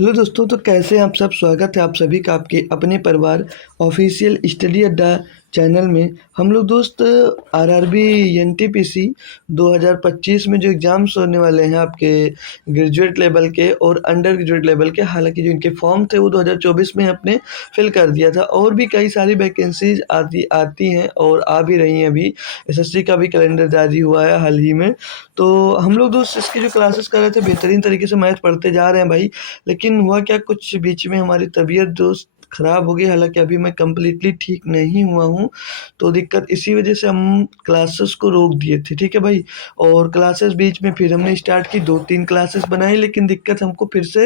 Hello दोस्तों, तो कैसे हैं आप सब। स्वागत है आप सभी का आपके अपने परिवार ऑफिशियल स्टडी अड्डा चैनल में। हम लोग दोस्त आरआरबी एनटीपीसी 2025 में जो एग्ज़ाम्स होने वाले हैं आपके ग्रेजुएट लेवल के और अंडर ग्रेजुएट लेवल के, हालांकि जो इनके फॉर्म थे वो 2024 में आपने फिल कर दिया था। और भी कई सारी वैकेंसीज आती आती हैं और आ भी रही हैं। अभी एसएससी का भी कैलेंडर जारी हुआ है हाल ही में। तो हम लोग दोस्त इसकी जो क्लासेस कर रहे थे, बेहतरीन तरीके से मैथ पढ़ते जा रहे हैं भाई। लेकिन हुआ क्या, कुछ बीच में हमारी तबीयत दोस्त ख़राब हो गई। हालांकि अभी मैं कम्प्लीटली ठीक नहीं हुआ हूँ, तो दिक्कत इसी वजह से हम क्लासेस को रोक दिए थे। ठीक है भाई। और क्लासेस बीच में फिर हमने स्टार्ट की, 2-3 क्लासेस बनाई, लेकिन दिक्कत हमको फिर से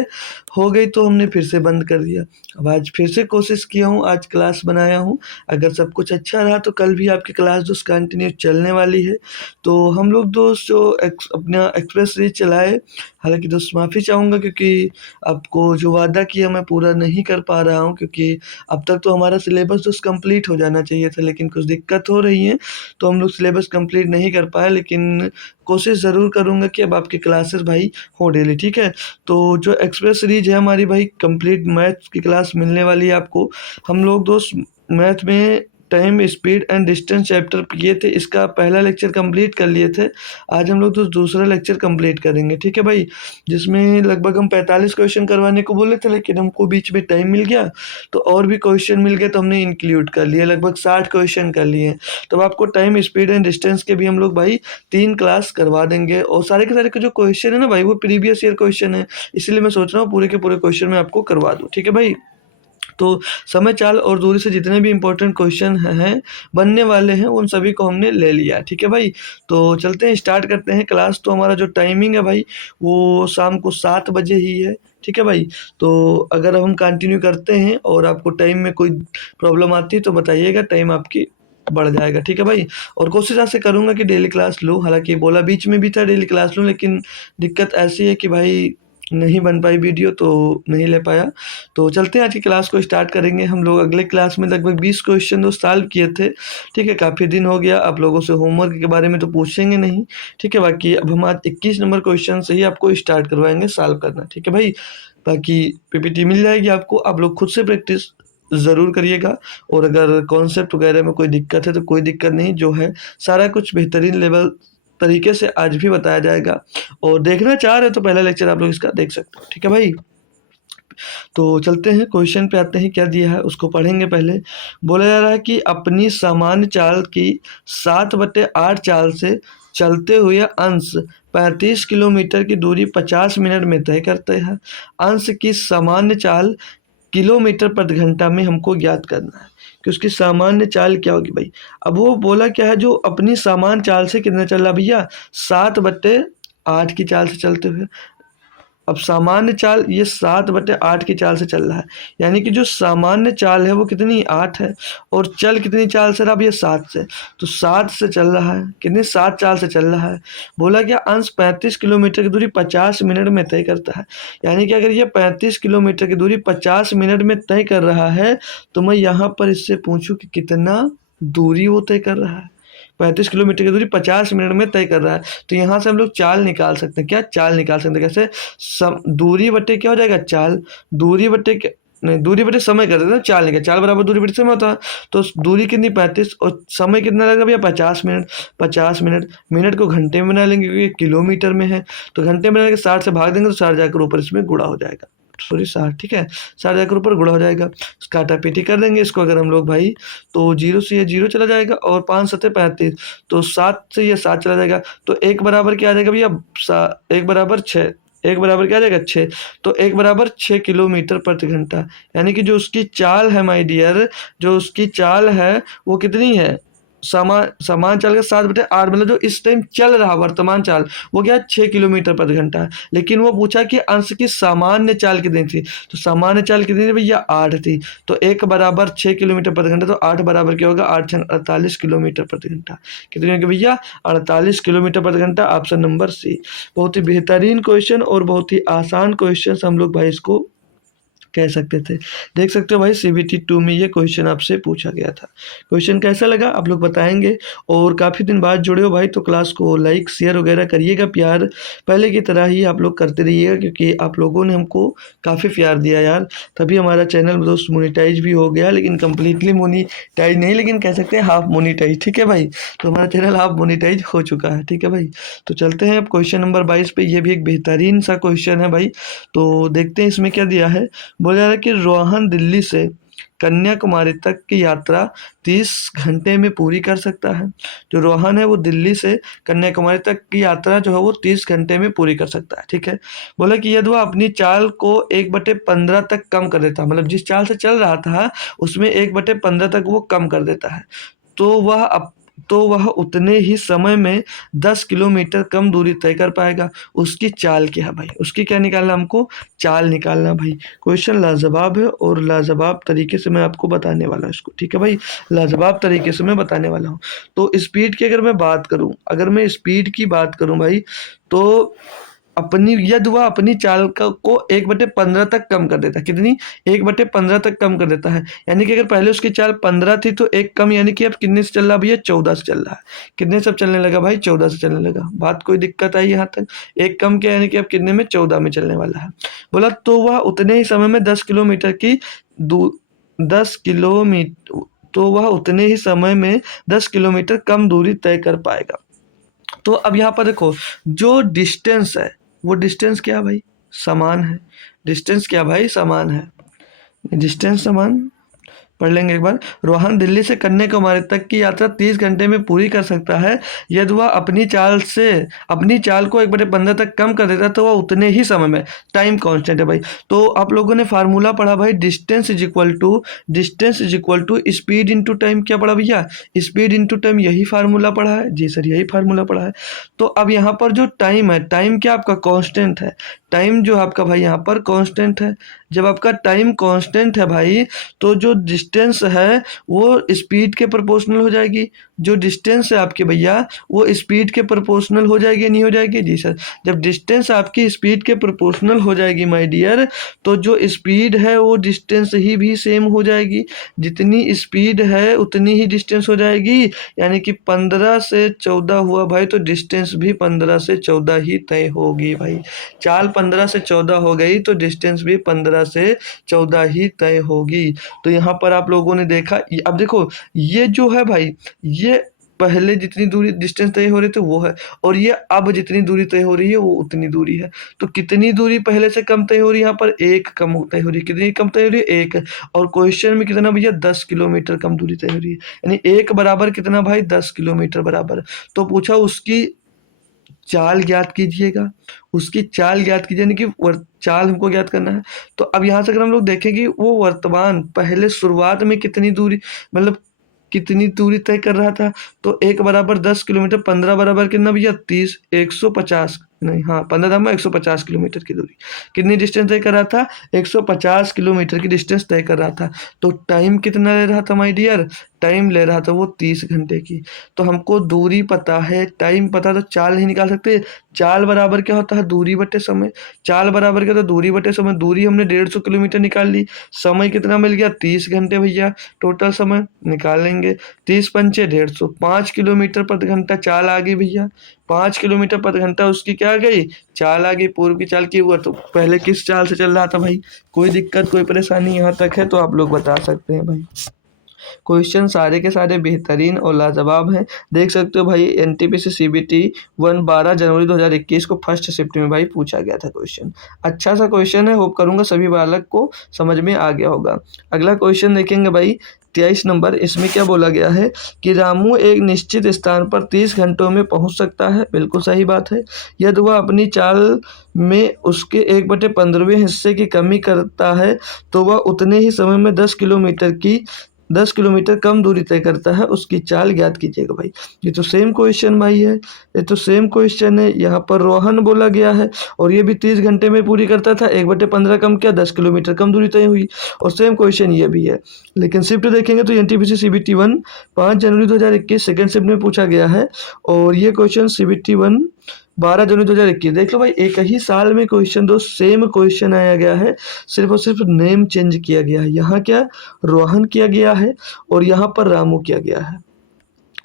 हो गई तो हमने फिर से बंद कर दिया। अब आज फिर से कोशिश किया हूँ, आज क्लास बनाया हूँ। अगर सब कुछ अच्छा रहा तो कल भी आपकी क्लास दोस्त कंटिन्यू चलने वाली है। तो हम लोग दोस्त जो अपना एक्सप्रेस सीरीज चलाए, हालांकि दोस्त माफ़ी चाहूँगा क्योंकि आपको जो वादा किया मैं पूरा नहीं कर पा रहा हूँ, क्योंकि अब तक तो हमारा सिलेबस जो कंप्लीट हो जाना चाहिए था, लेकिन कुछ दिक्कत हो रही है तो हम लोग सिलेबस कंप्लीट नहीं कर पाए। लेकिन कोशिश ज़रूर करूँगा कि अब आपकी क्लासेस भाई हो डेली। ठीक है। तो जो एक्सप्रेस सीरीज है हमारी भाई, कंप्लीट मैथ्स की क्लास मिलने वाली है आपको। हम लोग दोस्त मैथ में time speed and distance chapter किए थे, इसका पहला लेक्चर कंप्लीट कर लिए थे। आज हम लोग तो दूसरा लेक्चर कंप्लीट करेंगे। ठीक है भाई। जिसमें लगभग हम 45 क्वेश्चन करवाने को बोले थे, लेकिन हमको बीच में टाइम मिल गया तो और भी क्वेश्चन मिल गए, तो हमने इंक्लूड कर लिए, लगभग 60 क्वेश्चन कर लिए। तो आपको टाइम स्पीड एंड डिस्टेंस के भी हम लोग भाई 3 क्लास करवा देंगे। और सारे के सारे के जो क्वेश्चन है ना भाई, वो प्रीवियस ईयर क्वेश्चन है, इसलिए मैं सोच रहा हूँ पूरे के पूरे क्वेश्चन मैं आपको करवा दूँ। ठीक है भाई। तो समय, चाल और दूरी से जितने भी इम्पोर्टेंट क्वेश्चन हैं बनने वाले हैं, उन सभी को हमने ले लिया। ठीक है भाई। तो चलते हैं, स्टार्ट करते हैं क्लास। तो हमारा जो टाइमिंग है भाई, वो शाम को 7 बजे ही है। ठीक है भाई। तो अगर हम कंटिन्यू करते हैं और आपको टाइम में कोई प्रॉब्लम आती है तो बताइएगा, टाइम आपकी बढ़ जाएगा। ठीक है भाई। और कोशिश ऐसे करूँगा कि डेली क्लास लूँ, हालांकि बोला बीच में भी था डेली क्लास लूँ, लेकिन दिक्कत ऐसी है कि भाई नहीं बन पाई वीडियो, तो नहीं ले पाया। तो चलते हैं, आज की क्लास को स्टार्ट करेंगे। हम लोग अगले क्लास में लगभग 20 क्वेश्चन तो सॉल्व किए थे। ठीक है, काफ़ी दिन हो गया, आप लोगों से होमवर्क के बारे में तो पूछेंगे नहीं। ठीक है, बाकी अब हम आज 21 नंबर क्वेश्चन से ही आपको स्टार्ट करवाएंगे सॉल्व करना। ठीक है भाई। बाकी पीपीटी मिल जाएगी आपको, आप लोग खुद से प्रैक्टिस ज़रूर करिएगा। और अगर कॉन्सेप्ट वगैरह में कोई दिक्कत है तो कोई दिक्कत नहीं, जो है सारा कुछ बेहतरीन लेवल तरीके से आज भी बताया जाएगा। और देखना चाह रहे हो तो पहला लेक्चर आप लोग इसका देख सकते हो। ठीक है भाई। तो चलते हैं, क्वेश्चन पे आते हैं। क्या दिया है उसको पढ़ेंगे पहले। बोला जा रहा है कि अपनी सामान्य चाल की 7/8 चाल से चलते हुए अंश 35 किलोमीटर की दूरी 50 मिनट में तय करते हैं। अंश की सामान्य चाल किलोमीटर प्रति घंटा में हमको ज्ञात करना है कि उसकी सामान्य चाल क्या होगी भाई। अब वो बोला क्या है, जो अपनी सामान्य चाल से कितना चल रहा भैया, 7/8 की चाल से चलते हुए। अब सामान्य चाल ये 7/8 की चाल से चल रहा है, यानी कि जो सामान्य चाल है वो कितनी 8 है, और चल कितनी चाल से रहा, अब ये 7 से। तो 7 से चल रहा है, कितनी 7 चाल से चल रहा है। बोला क्या, अंश 35 किलोमीटर की दूरी 50 मिनट में तय करता है। यानी कि अगर ये 35 किलोमीटर की दूरी 50 मिनट में तय कर रहा है, तो मैं यहाँ पर इससे पूछूं कि कितना दूरी वो तय कर रहा है। 35 किलोमीटर की दूरी 50 मिनट में तय कर रहा है, तो यहाँ से हम लोग चाल निकाल सकते हैं। क्या चाल निकाल सकते हैं, कैसे, दूरी बटे क्या हो जाएगा, चाल। दूरी बटे नहीं, दूरी बटे समय कर देते हैं, चाल निकाल, चाल बराबर दूरी बटे समय होता है। तो दूरी कितनी 35 और समय कितना लगेगा भैया 50 मिनट। 50 मिनट, मिनट को घंटे में बना लेंगे क्योंकि किलोमीटर में है, तो घंटे में बना के 60 से भाग देंगे तो 60 जाकर ऊपर इसमें गुणा हो जाएगा। सॉरी 60, ठीक है, 60 जाकर ऊपर गुणा हो जाएगा। काटा पीटी कर देंगे इसको अगर हम लोग भाई, तो 0 से ये 0 चला जाएगा, और 5 7 35, तो 7 से ये 7 चला जाएगा। तो 1 बराबर क्या आ जाएगा भैया, 1 बराबर 6। 1 बराबर क्या आ जाएगा 6। तो 1 बराबर 6 किलोमीटर प्रति घंटा। यानी कि जो उसकी चाल है माय डियर, जो उसकी चाल है वो कितनी है, समान चाल का 7/8, मतलब जो इस टाइम चल रहा वर्तमान चाल वो क्या 6 किलोमीटर प्रति घंटा है। लेकिन वो पूछा कि अंश की सामान्य चाल कितनी थी, तो सामान्य चाल कितनी थी भैया 8 थी। तो 1 बराबर 6 किलोमीटर प्रति घंटा, तो 8 बराबर क्या होगा, 8 छंग 48 किलोमीटर प्रति घंटा। कितनी होगी भैया, 48 किलोमीटर प्रति घंटा। Option number C. बहुत ही बेहतरीन क्वेश्चन और बहुत ही आसान क्वेश्चन हम लोग भाई इसको कह सकते थे। देख सकते हो भाई CBT 2 में ये क्वेश्चन आपसे पूछा गया था। क्वेश्चन कैसा लगा आप लोग बताएंगे, और काफ़ी दिन बाद जुड़े हो भाई तो क्लास को लाइक शेयर वगैरह करिएगा, प्यार पहले की तरह ही आप लोग करते रहिएगा, क्योंकि आप लोगों ने हमको काफ़ी प्यार दिया यार, तभी हमारा चैनल दोस्त मोनेटाइज भी हो गया, लेकिन कम्प्लीटली मोनेटाइज नहीं, लेकिन कह सकते हैं हाफ मोनेटाइज। ठीक है भाई, तो हमारा चैनल हाफ मोनेटाइज हो चुका है। ठीक है भाई, तो चलते हैं अब क्वेश्चन नंबर 22 पे। ये भी एक बेहतरीन सा क्वेश्चन है भाई, तो देखते हैं इसमें क्या दिया है। बोला जा रहा है कि रोहन दिल्ली से कन्याकुमारी तक की यात्रा 30 घंटे में पूरी कर सकता है। जो रोहन है वो दिल्ली से कन्याकुमारी तक की यात्रा जो है वो 30 घंटे में पूरी कर सकता है। ठीक है, बोला कि यदि वह अपनी चाल को 1/15 तक कम कर देता है, मतलब जिस चाल से चल रहा था उसमें 1/15 तक वो कम कर देता है, तो वह उतने ही समय में 10 किलोमीटर कम दूरी तय कर पाएगा। उसकी चाल क्या है भाई, उसकी क्या निकालना, हमको चाल निकालना भाई। क्वेश्चन लाजवाब है और लाजवाब तरीके से मैं आपको बताने वाला हूँ इसको। ठीक है भाई, लाजवाब तरीके से मैं बताने वाला हूँ। तो स्पीड की अगर मैं बात करूँ, अगर मैं स्पीड की बात करूँ भाई, तो यदि वह अपनी चाल को 1/15 तक कम कर देता है। कितनी, 1/15 तक कम कर देता है, यानी कि अगर पहले उसकी चाल 15 थी तो एक कम, यानी कि अब कितने से चल रहा है भैया, 14 से चल रहा है। कितने से अब चलने लगा भाई, 14 से चलने लगा। बात कोई दिक्कत आई यहाँ तक, एक कम क्या, यानी कि अब कितने में, 14 में चलने वाला है। बोला तो वह उतने ही समय में 10 किलोमीटर की दू 10 किलोमीटर तो वह उतने ही समय में 10 किलोमीटर कम दूरी तय कर पाएगा। तो अब यहाँ पर देखो, जो डिस्टेंस है वो डिस्टेंस क्या भाई, समान है। डिस्टेंस क्या भाई, समान है। डिस्टेंस समान पढ़ लेंगे एक बार। रोहन दिल्ली से कन्याकुमारी तक की यात्रा 30 घंटे में पूरी कर सकता है। यदि वह अपनी चाल को 1/15 तक कम कर देता है तो वह उतने ही समय में, टाइम कांस्टेंट है भाई। तो आप लोगों ने फार्मूला पढ़ा भाई, distance is equal to speed into time. क्या पढ़ा भैया, स्पीड इंटू टाइम, यही फार्मूला पढ़ा है जी सर, यही फार्मूला पढ़ा है। तो अब यहाँ पर जो टाइम है, टाइम क्या आपका कांस्टेंट है, टाइम जो आपका भाई यहाँ पर कांस्टेंट है। जब आपका टाइम कांस्टेंट है भाई, तो जो डिस्टेंस है वो स्पीड के प्रोपोर्शनल हो जाएगी। जो डिस्टेंस है आपके भैया वो स्पीड के प्रोपोर्शनल हो जाएगी, नहीं हो जाएगी जी सर। जब डिस्टेंस आपकी स्पीड के प्रोपोर्शनल हो जाएगी माय डियर, तो जो स्पीड है वो डिस्टेंस ही भी सेम हो जाएगी। जितनी स्पीड है उतनी ही डिस्टेंस हो जाएगी, यानी कि 15 से 14 हुआ भाई, तो डिस्टेंस भी 15 से 14 ही तय होगी भाई। चाल 15 से 14 हो गई तो डिस्टेंस भी 15 से 14 ही तय होगी। तो यहाँ पर आप लोगों ने देखा, अब देखो ये जो है भाई, ये पहले जितनी दूरी डिस्टेंस तय हो रही थी वो है, और ये अब जितनी दूरी तय हो रही है वो उतनी दूरी है। तो कितनी दूरी पहले से कम तय हो रही है, यहाँ पर एक कम तय हो रही है। कितनी कम तय हो रही है, एक। और क्वेश्चन में कितना भैया, 10 किलोमीटर कम दूरी तय हो रही है, यानी एक बराबर कितना भाई, 10 किलोमीटर बराबर। तो पूछा उसकी चाल ज्ञात कीजिएगा, उसकी चाल ज्ञात कीजिए, यानी कि चाल हमको ज्ञात करना है। तो अब यहाँ से अगर हम लोग देखेंगे वो वर्तमान पहले शुरुआत में कितनी दूरी, मतलब कितनी दूरी तय कर रहा था, तो एक बराबर 10 किलोमीटर, 15 बराबर कितना भैया, 30, 150 नहीं, हाँ 15 में 150 किलोमीटर की दूरी, कितनी डिस्टेंस तय कर रहा था, 150 किलोमीटर की डिस्टेंस तय कर रहा था। तो टाइम कितना ले रहा था माय डियर, टाइम ले रहा था वो 30 घंटे की। तो हमको दूरी पता है, टाइम पता, तो चाल नहीं निकाल सकते। चाल बराबर क्या होता है, दूरी बटे समय। चाल बराबर क्या होता है, दूरी बटे समय। दूरी हमने 150 किलोमीटर निकाल ली, समय कितना मिल गया, 30 घंटे भैया। टोटल समय निकाल लेंगे, 30 पंचे 150, 5 किलोमीटर प्रति घंटा चाल आ गई भैया। 5 किलोमीटर प्रति घंटा उसकी क्या आ गई, चाल आ गई। पूर्व की चाल की हुआ, तो पहले किस चाल से चल रहा था भाई, कोई दिक्कत कोई परेशानी यहाँ तक है तो आप लोग बता सकते हैं भाई। क्वेश्चन सारे के सारे बेहतरीन और लाजवाब हैं। देख सकते हो भाई, एनटीपीसी सीबीटी 1 12 जनवरी 2021 को फर्स्ट शिफ्ट में भाई पूछा गया था क्वेश्चन। अच्छा सा क्वेश्चन है, होप करूंगा सभी बालक को समझ में आ गया होगा। अगला क्वेश्चन देखेंगे भाई, 23 नंबर। इसमें क्या बोला गया है कि रामू एक निश्चित स्थान पर 30 घंटों में पहुंच सकता है। बिल्कुल सही बात है। यदि वह अपनी चाल में उसके 1/15वें हिस्से की कमी करता है तो वह उतने ही समय में 10 किलोमीटर कम दूरी तय करता है। उसकी चाल ज्ञात कीजिएगा भाई। ये तो सेम क्वेश्चन भाई है, ये तो सेम क्वेश्चन है। यहाँ पर रोहन बोला गया है और ये भी 30 घंटे में पूरी करता था। 1/15 कम क्या, 10 किलोमीटर कम दूरी तय हुई, और सेम क्वेश्चन ये भी है। लेकिन शिफ्ट देखेंगे तो एनटीपीसी सीबीटी 1 5 जनवरी 2021 सेकेंड शिफ्ट में पूछा गया है, और ये क्वेश्चन सीबीटी 1 12 जनवरी 2021। देख लो भाई, एक ही साल में क्वेश्चन, दो सेम क्वेश्चन आया गया है, सिर्फ और सिर्फ नेम चेंज किया गया है। यहाँ क्या रोहन किया गया है और यहाँ पर रामू किया गया है।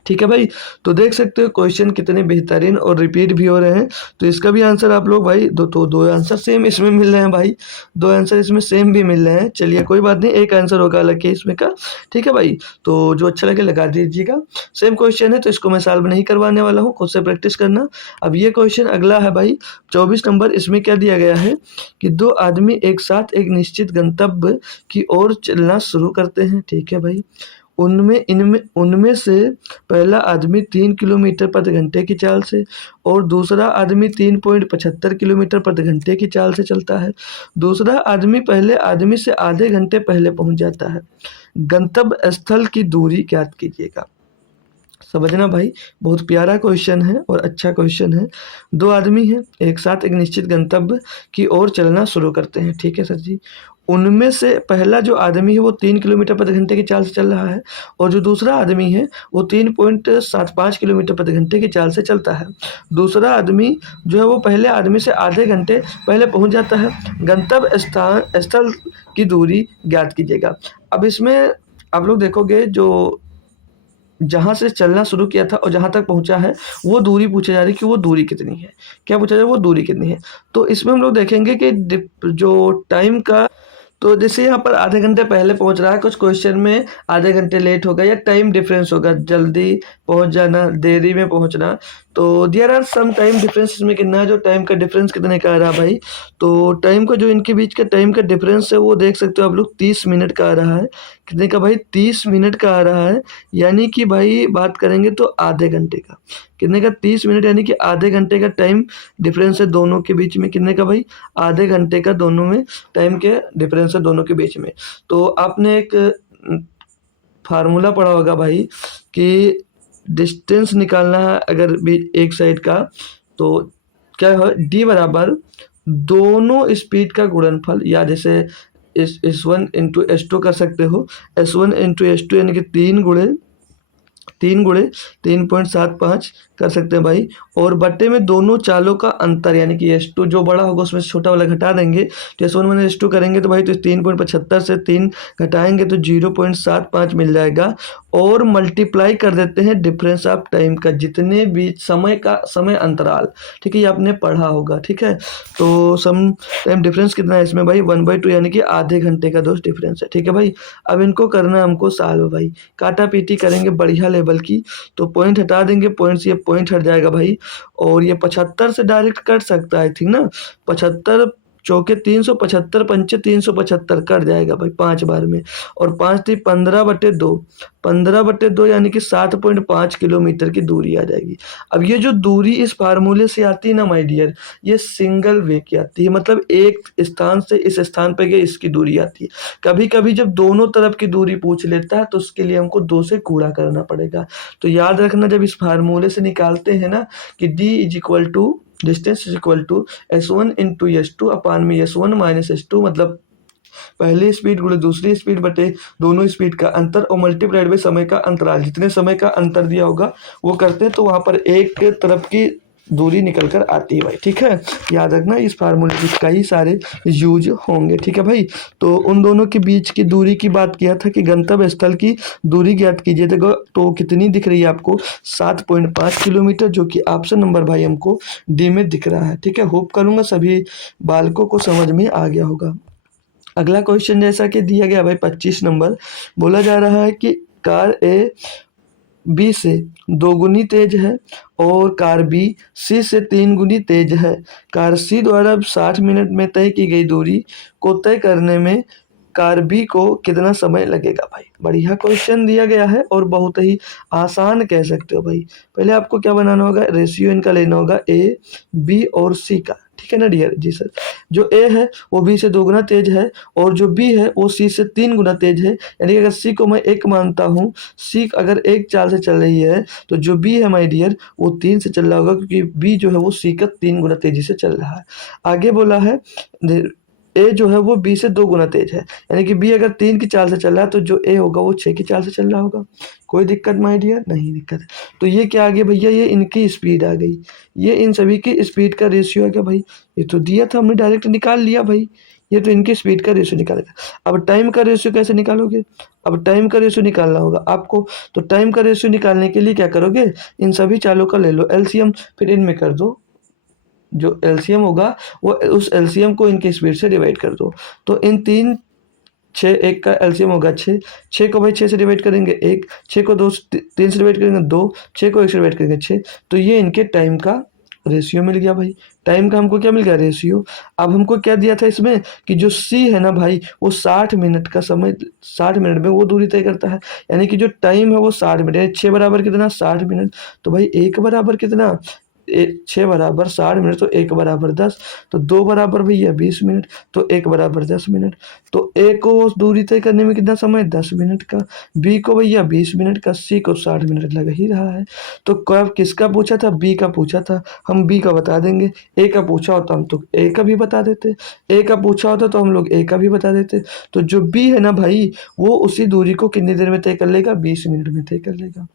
ठीक है भाई, तो देख सकते हो क्वेश्चन कितने बेहतरीन और रिपीट भी हो रहे हैं। तो इसका भी आंसर आप लोग भाई दो आंसर सेम इसमें मिल रहे हैं भाई, दो आंसर इसमें सेम भी मिल रहे हैं। चलिए कोई बात नहीं, एक आंसर होगा अलग के इसमें का। ठीक है भाई, तो जो अच्छा लगे लगा दीजिएगा। सेम क्वेश्चन है तो इसको मैं सॉल्व नहीं करवाने वाला हूँ, खुद से प्रैक्टिस करना। अब ये क्वेश्चन अगला है भाई 24 नंबर। इसमें क्या दिया गया है कि दो आदमी एक साथ एक निश्चित गंतव्य की ओर चलना शुरू करते हैं। ठीक है भाई, उनमें से पहला आदमी 3 किलोमीटर प्रति घंटे की चाल से और दूसरा आदमी 3.75 किलोमीटर प्रति घंटे की चाल से चलता है। दूसरा आदमी पहले आदमी से आधे घंटे पहले पहुंच जाता है। गंतव्य स्थल की दूरी ज्ञात कीजिएगा। समझना भाई, बहुत प्यारा क्वेश्चन है और अच्छा क्वेश्चन है। दो आदमी हैं, एक साथ एक निश्चित गंतव्य की ओर चलना शुरू करते हैं। ठीक है सर जी, उनमें से पहला जो आदमी है वो 3 किलोमीटर प्रति घंटे की चाल से चल रहा है और जो दूसरा आदमी है वो 3.75 किलोमीटर प्रति घंटे की चाल से चलता है। दूसरा आदमी जो है वो पहले आदमी से आधे घंटे पहले पहुंच जाता है। गंतव्य स्थल की दूरी ज्ञात कीजिएगा। अब इसमें आप लोग देखोगे, जो जहाँ से चलना शुरू किया था और जहाँ तक पहुँचा है वो दूरी पूछी जा रही है कि वो दूरी कितनी है। क्या पूछा जा रहा है, वो दूरी कितनी है। तो इसमें हम लोग देखेंगे कि जो टाइम का, तो जैसे यहाँ पर आधे घंटे पहले पहुँच रहा है, कुछ क्वेश्चन में आधे घंटे लेट होगा या टाइम डिफरेंस होगा, जल्दी पहुँच जाना, देरी में पहुँचना। तो there are some time difference. इसमें कितना जो टाइम का डिफरेंस कितने का आ रहा है भाई, तो टाइम का जो इनके बीच का टाइम का डिफरेंस है वो देख सकते हो आप लोग 30 मिनट का आ रहा है। कितने का भाई, 30 मिनट का आ रहा है। यानी कि भाई बात करेंगे तो आधे घंटे का। कितने का, 30 मिनट, यानी कि आधे घंटे का टाइम डिफरेंस है दोनों के बीच में। कितने का भाई, आधे घंटे का दोनों में टाइम के डिफरेंस है दोनों के बीच में। तो आपने एक फार्मूला पढ़ा होगा भाई कि डिस्टेंस निकालना है अगर एक साइड का, तो क्या है, डी बराबर दोनों स्पीड का गुणनफल, या जैसे S1 इंटू S2 कर सकते हो। S1 इंटू S2 यानी कि 3 गुणे 3.75 कर सकते हैं भाई। और बट्टे में दोनों चालों का अंतर, यानी कि S2 जो बड़ा होगा उसमें से छोटा वाला घटा देंगे। तो S1 मैंने S2 करेंगे तो भाई तो 3.75 से 3 घटाएंगे तो 0.75 मिल जाएगा। और मल्टीप्लाई कर देते हैं डिफरेंस ऑफ टाइम का, जितने बीच समय अंतराल। ठीक है, ये आपने पढ़ा होगा। ठीक है, तो सम टाइम डिफरेंस कितना है इसमें भाई, 1/2, यानी कि आधे घंटे का दोस्त डिफरेंस है। ठीक है भाई, अब इनको करना है हमको सॉल्व भाई। काटा पीटी करेंगे बढ़िया लेवल की। तो पॉइंट हटा देंगे, पॉइंट से ये पॉइंट हट जाएगा भाई। और ये 75 से डायरेक्ट कट सकता है, ठीक ना। 75 चौके 375, पंचे 375 कट जाएगा भाई 5 बार में। और 5 थी 15/2, 15/2 यानी कि 7.5 किलोमीटर की दूरी आ जाएगी। अब ये जो दूरी इस फार्मूले से आती है ना माय डियर, ये सिंगल वे की आती है, मतलब एक स्थान से इस स्थान पे गए इसकी दूरी आती है। कभी कभी जब दोनों तरफ की दूरी पूछ लेता है तो उसके लिए हमको 2 से गुणा करना पड़ेगा। तो याद रखना, जब इस फार्मूले से निकालते हैं ना कि d is equal to distance is equal to S1 into S2 upon में S1 माइनस S2, मतलब पहली स्पीड गुणे दूसरी स्पीड बटे दोनों स्पीड का अंतर और मल्टीप्लाइड बाई समय का अंतराल। जितने समय का अंतर दिया होगा वो करते हैं तो वहां पर एक तरफ की दूरी निकल कर आती है भाई। ठीक है, याद रखना, इस फार्मूले के कई सारे यूज होंगे। ठीक है भाई, तो उन दोनों के बीच की दूरी की बात किया था कि गंतव्य स्थल की दूरी ज्ञात कीजिए। तो कितनी दिख रही है आपको, 7.5 किलोमीटर, जो कि ऑप्शन नंबर भाई हमको डी में दिख रहा है। ठीक है, होप करूंगा सभी बालकों को समझ में आ गया होगा। अगला क्वेश्चन जैसा कि दिया गया भाई 25 नंबर, बोला जा रहा है कि कार ए बी से 2 गुनी तेज है और कार बी सी से 3 गुनी तेज है। कार सी द्वारा 60 मिनट में तय की गई दूरी को तय करने में कार बी को कितना समय लगेगा भाई। बढ़िया क्वेश्चन दिया गया है और बहुत ही आसान कह सकते हो भाई। पहले आपको क्या बनाना होगा, रेशियो इनका लेना होगा ए बी और सी का। ठीक है ना डियर, जी सर। जो ए है वो बी से 2 गुना तेज है और जो बी है वो सी से 3 गुना तेज है। यानी कि अगर सी को मैं 1 मानता हूँ, सी अगर 1 चाल से चल रही है तो जो बी है माय डियर वो 3 से चल रहा होगा, क्योंकि बी जो है वो सी का 3 गुना तेजी से चल रहा है। आगे बोला है ए जो है वो बी से 2 गुना तेज है, यानी कि बी अगर 3 की चाल से चल रहा है तो जो ए होगा वो 6 की चाल से चल रहा होगा। कोई दिक्कत माय डियर? नहीं दिक्कत है। तो ये क्या आ गया भैया, ये इनकी स्पीड आ गई, ये इन सभी की स्पीड का रेशियो आ गया भाई। ये तो दिया था, हमने डायरेक्ट निकाल लिया भाई, ये तो इनकी स्पीड का रेशियो निकालेगा। अब टाइम का रेशियो कैसे निकालोगे? अब टाइम का रेशियो निकालना होगा आपको। तो टाइम का रेशियो निकालने के लिए क्या करोगे, इन सभी चालों का ले लो एलसीएम, फिर इनमें कर दो, जो एलसीएम होगा वो उस एलसीएम को इनकी स्पीड से डिवाइड कर दो। तो इन तीन, छः, एक का एलसीएम होगा छः, छः को भाई छः से डिवाइड करेंगे एक, छः को दो 3 से डिवाइड करेंगे 2, छः को 1 से डिवाइड करेंगे 6। तो ये इनके टाइम का रेशियो मिल गया भाई। टाइम का हमको क्या मिल गया, रेशियो। अब हमको क्या दिया था इसमें कि जो सी है ना भाई, वो 60 मिनट का समय, 60 मिनट में वो दूरी तय करता है, यानी कि जो टाइम है वो 60 मिनट है। 6 बराबर कितना, 60 मिनट। तो भाई 1 बराबर कितना, 6 बराबर 60 मिनट, तो 1 बराबर 10, तो 2 बराबर भैया 20 मिनट, तो 1 बराबर 10 मिनट। तो ए को उस दूरी तय करने में कितना समय, 10 मिनट का, बी को भैया 20 मिनट का, सी को 60 मिनट लग ही रहा है। तो कब किसका पूछा था, बी का पूछा था, हम बी का बता देंगे। ए का पूछा होता हम तो ए का भी बता देते, ए का पूछा होता तो हम लोग ए का भी बता देते। तो जो बी है ना भाई, वो उसी दूरी को कितनी देर में तय कर लेगा, 20 मिनट में तय कर लेगा।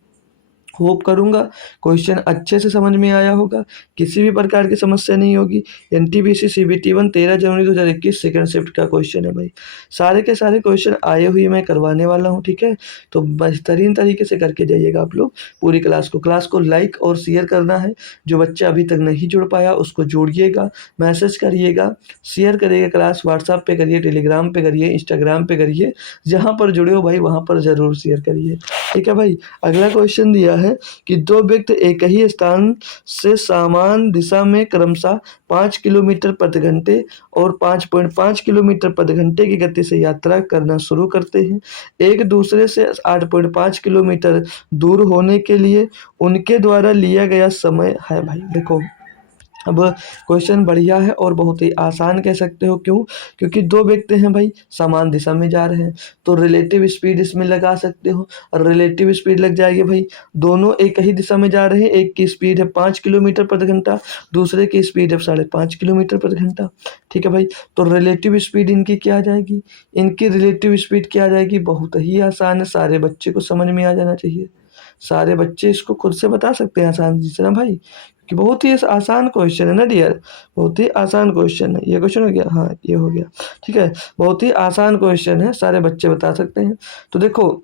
होप करूंगा क्वेश्चन अच्छे से समझ में आया होगा, किसी भी प्रकार की समस्या नहीं होगी। एनटीपीसी सीबीटी 1 13 जनवरी 2021 सेकंड शिफ्ट का क्वेश्चन है भाई। सारे के सारे क्वेश्चन आए हुए मैं करवाने वाला हूं, ठीक है। तो बेहतरीन तरीके से करके जाइएगा आप लोग पूरी क्लास को लाइक और शेयर करना है। जो बच्चा अभी तक नहीं जुड़ पाया उसको जोड़िएगा, मैसेज करिएगा, शेयर करिएगा, क्लास व्हाट्सएप पे करिए, टेलीग्राम पे करिए, इंस्टाग्राम पे करिए, जहाँ पर जुड़े हो भाई वहाँ पर ज़रूर शेयर करिए, ठीक है भाई। अगला क्वेश्चन दिया है कि दो व्यक्ति एक ही स्थान से समान दिशा में क्रमशः 5 किलोमीटर प्रति घंटे और 5.5 किलोमीटर प्रति घंटे की गति से यात्रा करना शुरू करते हैं। एक दूसरे से 8.5 किलोमीटर दूर होने के लिए उनके द्वारा लिया गया समय है भाई। देखो अब क्वेश्चन बढ़िया है और बहुत ही आसान कह सकते हो, क्यों? क्योंकि दो व्यक्ति हैं भाई, समान दिशा में जा रहे हैं, तो रिलेटिव स्पीड इसमें लगा सकते हो, और रिलेटिव स्पीड लग जाएगी भाई। दोनों एक ही दिशा में जा रहे हैं, एक की स्पीड है 5 किलोमीटर प्रति घंटा, दूसरे की स्पीड है 5.5 किलोमीटर प्रति घंटा, ठीक है भाई। तो रिलेटिव स्पीड इनकी क्या आ जाएगी, इनकी रिलेटिव स्पीड क्या आ जाएगी, बहुत ही आसान है, सारे बच्चे को समझ में आ जाना चाहिए, सारे बच्चे इसको खुद से बता सकते हैं आसान से ना भाई, कि बहुत ही आसान क्वेश्चन है ना डियर, बहुत ही आसान क्वेश्चन है। ये क्वेश्चन हो गया, हाँ ये हो गया, ठीक है। बहुत ही आसान क्वेश्चन है, सारे बच्चे बता सकते हैं। तो देखो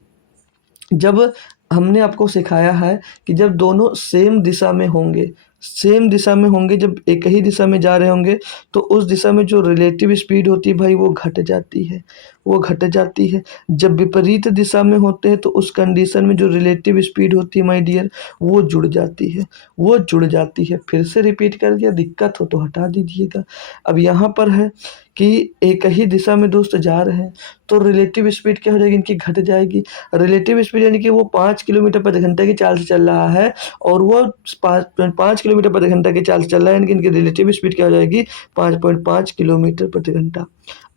जब हमने आपको सिखाया है कि जब दोनों सेम दिशा में होंगे, सेम दिशा में होंगे, जब एक ही दिशा में जा रहे होंगे, तो उस दिशा में जो रिलेटिव स्पीड होती है भाई वो घट जाती है, वो घट जाती है। जब विपरीत दिशा में होते हैं तो उस कंडीशन में जो रिलेटिव स्पीड होती है माय डियर वो जुड़ जाती है, वो जुड़ जाती है। फिर से रिपीट कर दिया, दिक्कत हो तो हटा दीजिएगा। अब यहाँ पर है कि एक ही दिशा में दोस्त जा रहे हैं, तो रिलेटिव स्पीड क्या हो जाएगी, इनकी घट जाएगी। रिलेटिव स्पीड यानी कि वो 5 किलोमीटर प्रति घंटे की चाल से चल रहा है और वो 5 किलोमीटर प्रति घंटा की चाल से चल रहा है, यानी कि इनकी रिलेटिव स्पीड क्या हो जाएगी, 5.5 किलोमीटर प्रति घंटा।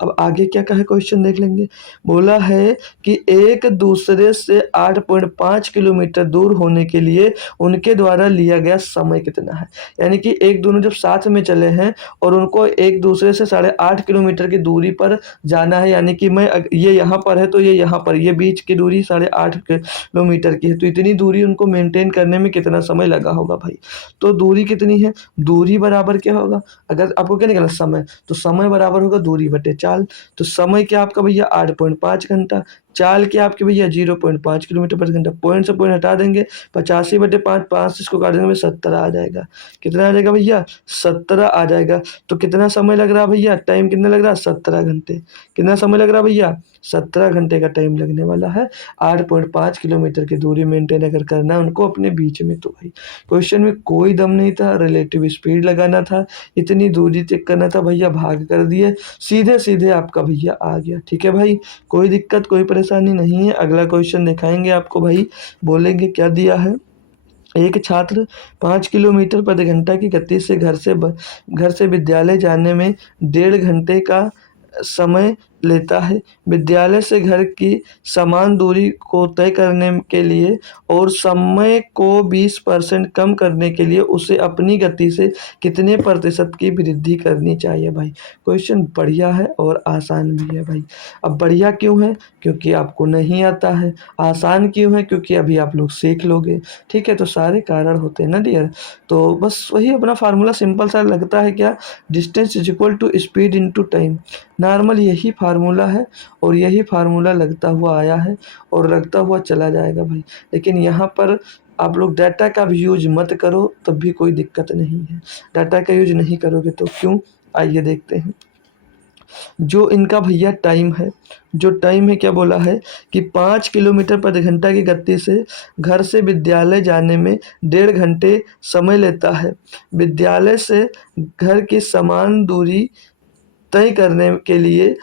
अब आगे क्या कहा क्वेश्चन देख लेंगे। बोला है कि एक दूसरे से 8.5 किलोमीटर दूर होने के लिए उनके द्वारा लिया गया समय कितना है, यानी कि एक दोनों जब साथ में चले हैं और उनको एक दूसरे से 8.5 किलोमीटर की दूरी पर जाना है, यानी कि ये यहाँ पर है तो ये यहाँ पर, ये बीच की दूरी 8.5 किलोमीटर की है, तो इतनी दूरी उनको मेंटेन करने में कितना समय लगा होगा भाई। तो दूरी कितनी है, दूरी बराबर क्या होगा, अगर आपको क्या निकालना समय, तो समय बराबर होगा दूरी बटे चाल। तो समय क्या आपका भैया 8.5 घंटा, चाल क्या आपके भैया 0.5 किलोमीटर प्रति घंटा। पॉइंट से पॉइंट हटा देंगे, 85/5, 5 इसको काट देंगे 17 आ जाएगा। कितना आ जाएगा भैया, 17 आ जाएगा। तो कितना समय लग रहा भैया, टाइम कितना लग रहा, 17 घंटे। कितना समय लग रहा भैया, 17 घंटे का टाइम लगने वाला है। 8.5 किलोमीटर की दूरी मेंटेन अगर करना है उनको अपने बीच में, तो भाई क्वेश्चन में कोई दम नहीं था, रिलेटिव स्पीड लगाना था, इतनी दूरी चेक करना था, भैया भाग कर दिए, सीधे सीधे आपका भैया आ गया, ठीक है भाई। कोई दिक्कत कोई परेशानी नहीं है। अगला क्वेश्चन दिखाएंगे आपको भाई, बोलेंगे क्या दिया है। एक छात्र 5 किलोमीटर प्रति घंटा की गति से घर से विद्यालय जाने में 1.5 घंटे का समय लेता है। विद्यालय से घर की समान दूरी को तय करने के लिए और समय को 20% कम करने के लिए उसे अपनी गति से कितने प्रतिशत की वृद्धि करनी चाहिए भाई। क्वेश्चन बढ़िया है और आसान भी है भाई। अब बढ़िया क्यों है? क्योंकि आपको नहीं आता है। आसान क्यों है? क्योंकि अभी आप लोग सीख लोगे। ठीक है, तो सारे कारण होते हैं ना डियर। तो बस वही अपना फार्मूला सिंपल सा लगता है क्या, distance is equal to speed into time. Normal यही फार्मूला है और यही फार्मूला लगता हुआ आया है और लगता हुआ चला जाएगा भाई। लेकिन यहाँ पर आप लोग डाटा का भी यूज मत करो, तब भी कोई दिक्कत नहीं है। डाटा का यूज नहीं करोगे तो क्यों, आइए देखते हैं। जो इनका भैया टाइम है, जो टाइम है क्या बोला है कि 5 किलोमीटर प्रति घंटा की गति से घर से विद्यालय जाने में 1.5 घंटे समय लेता है। विद्यालय से घर की समान दूरी तय करने के लिए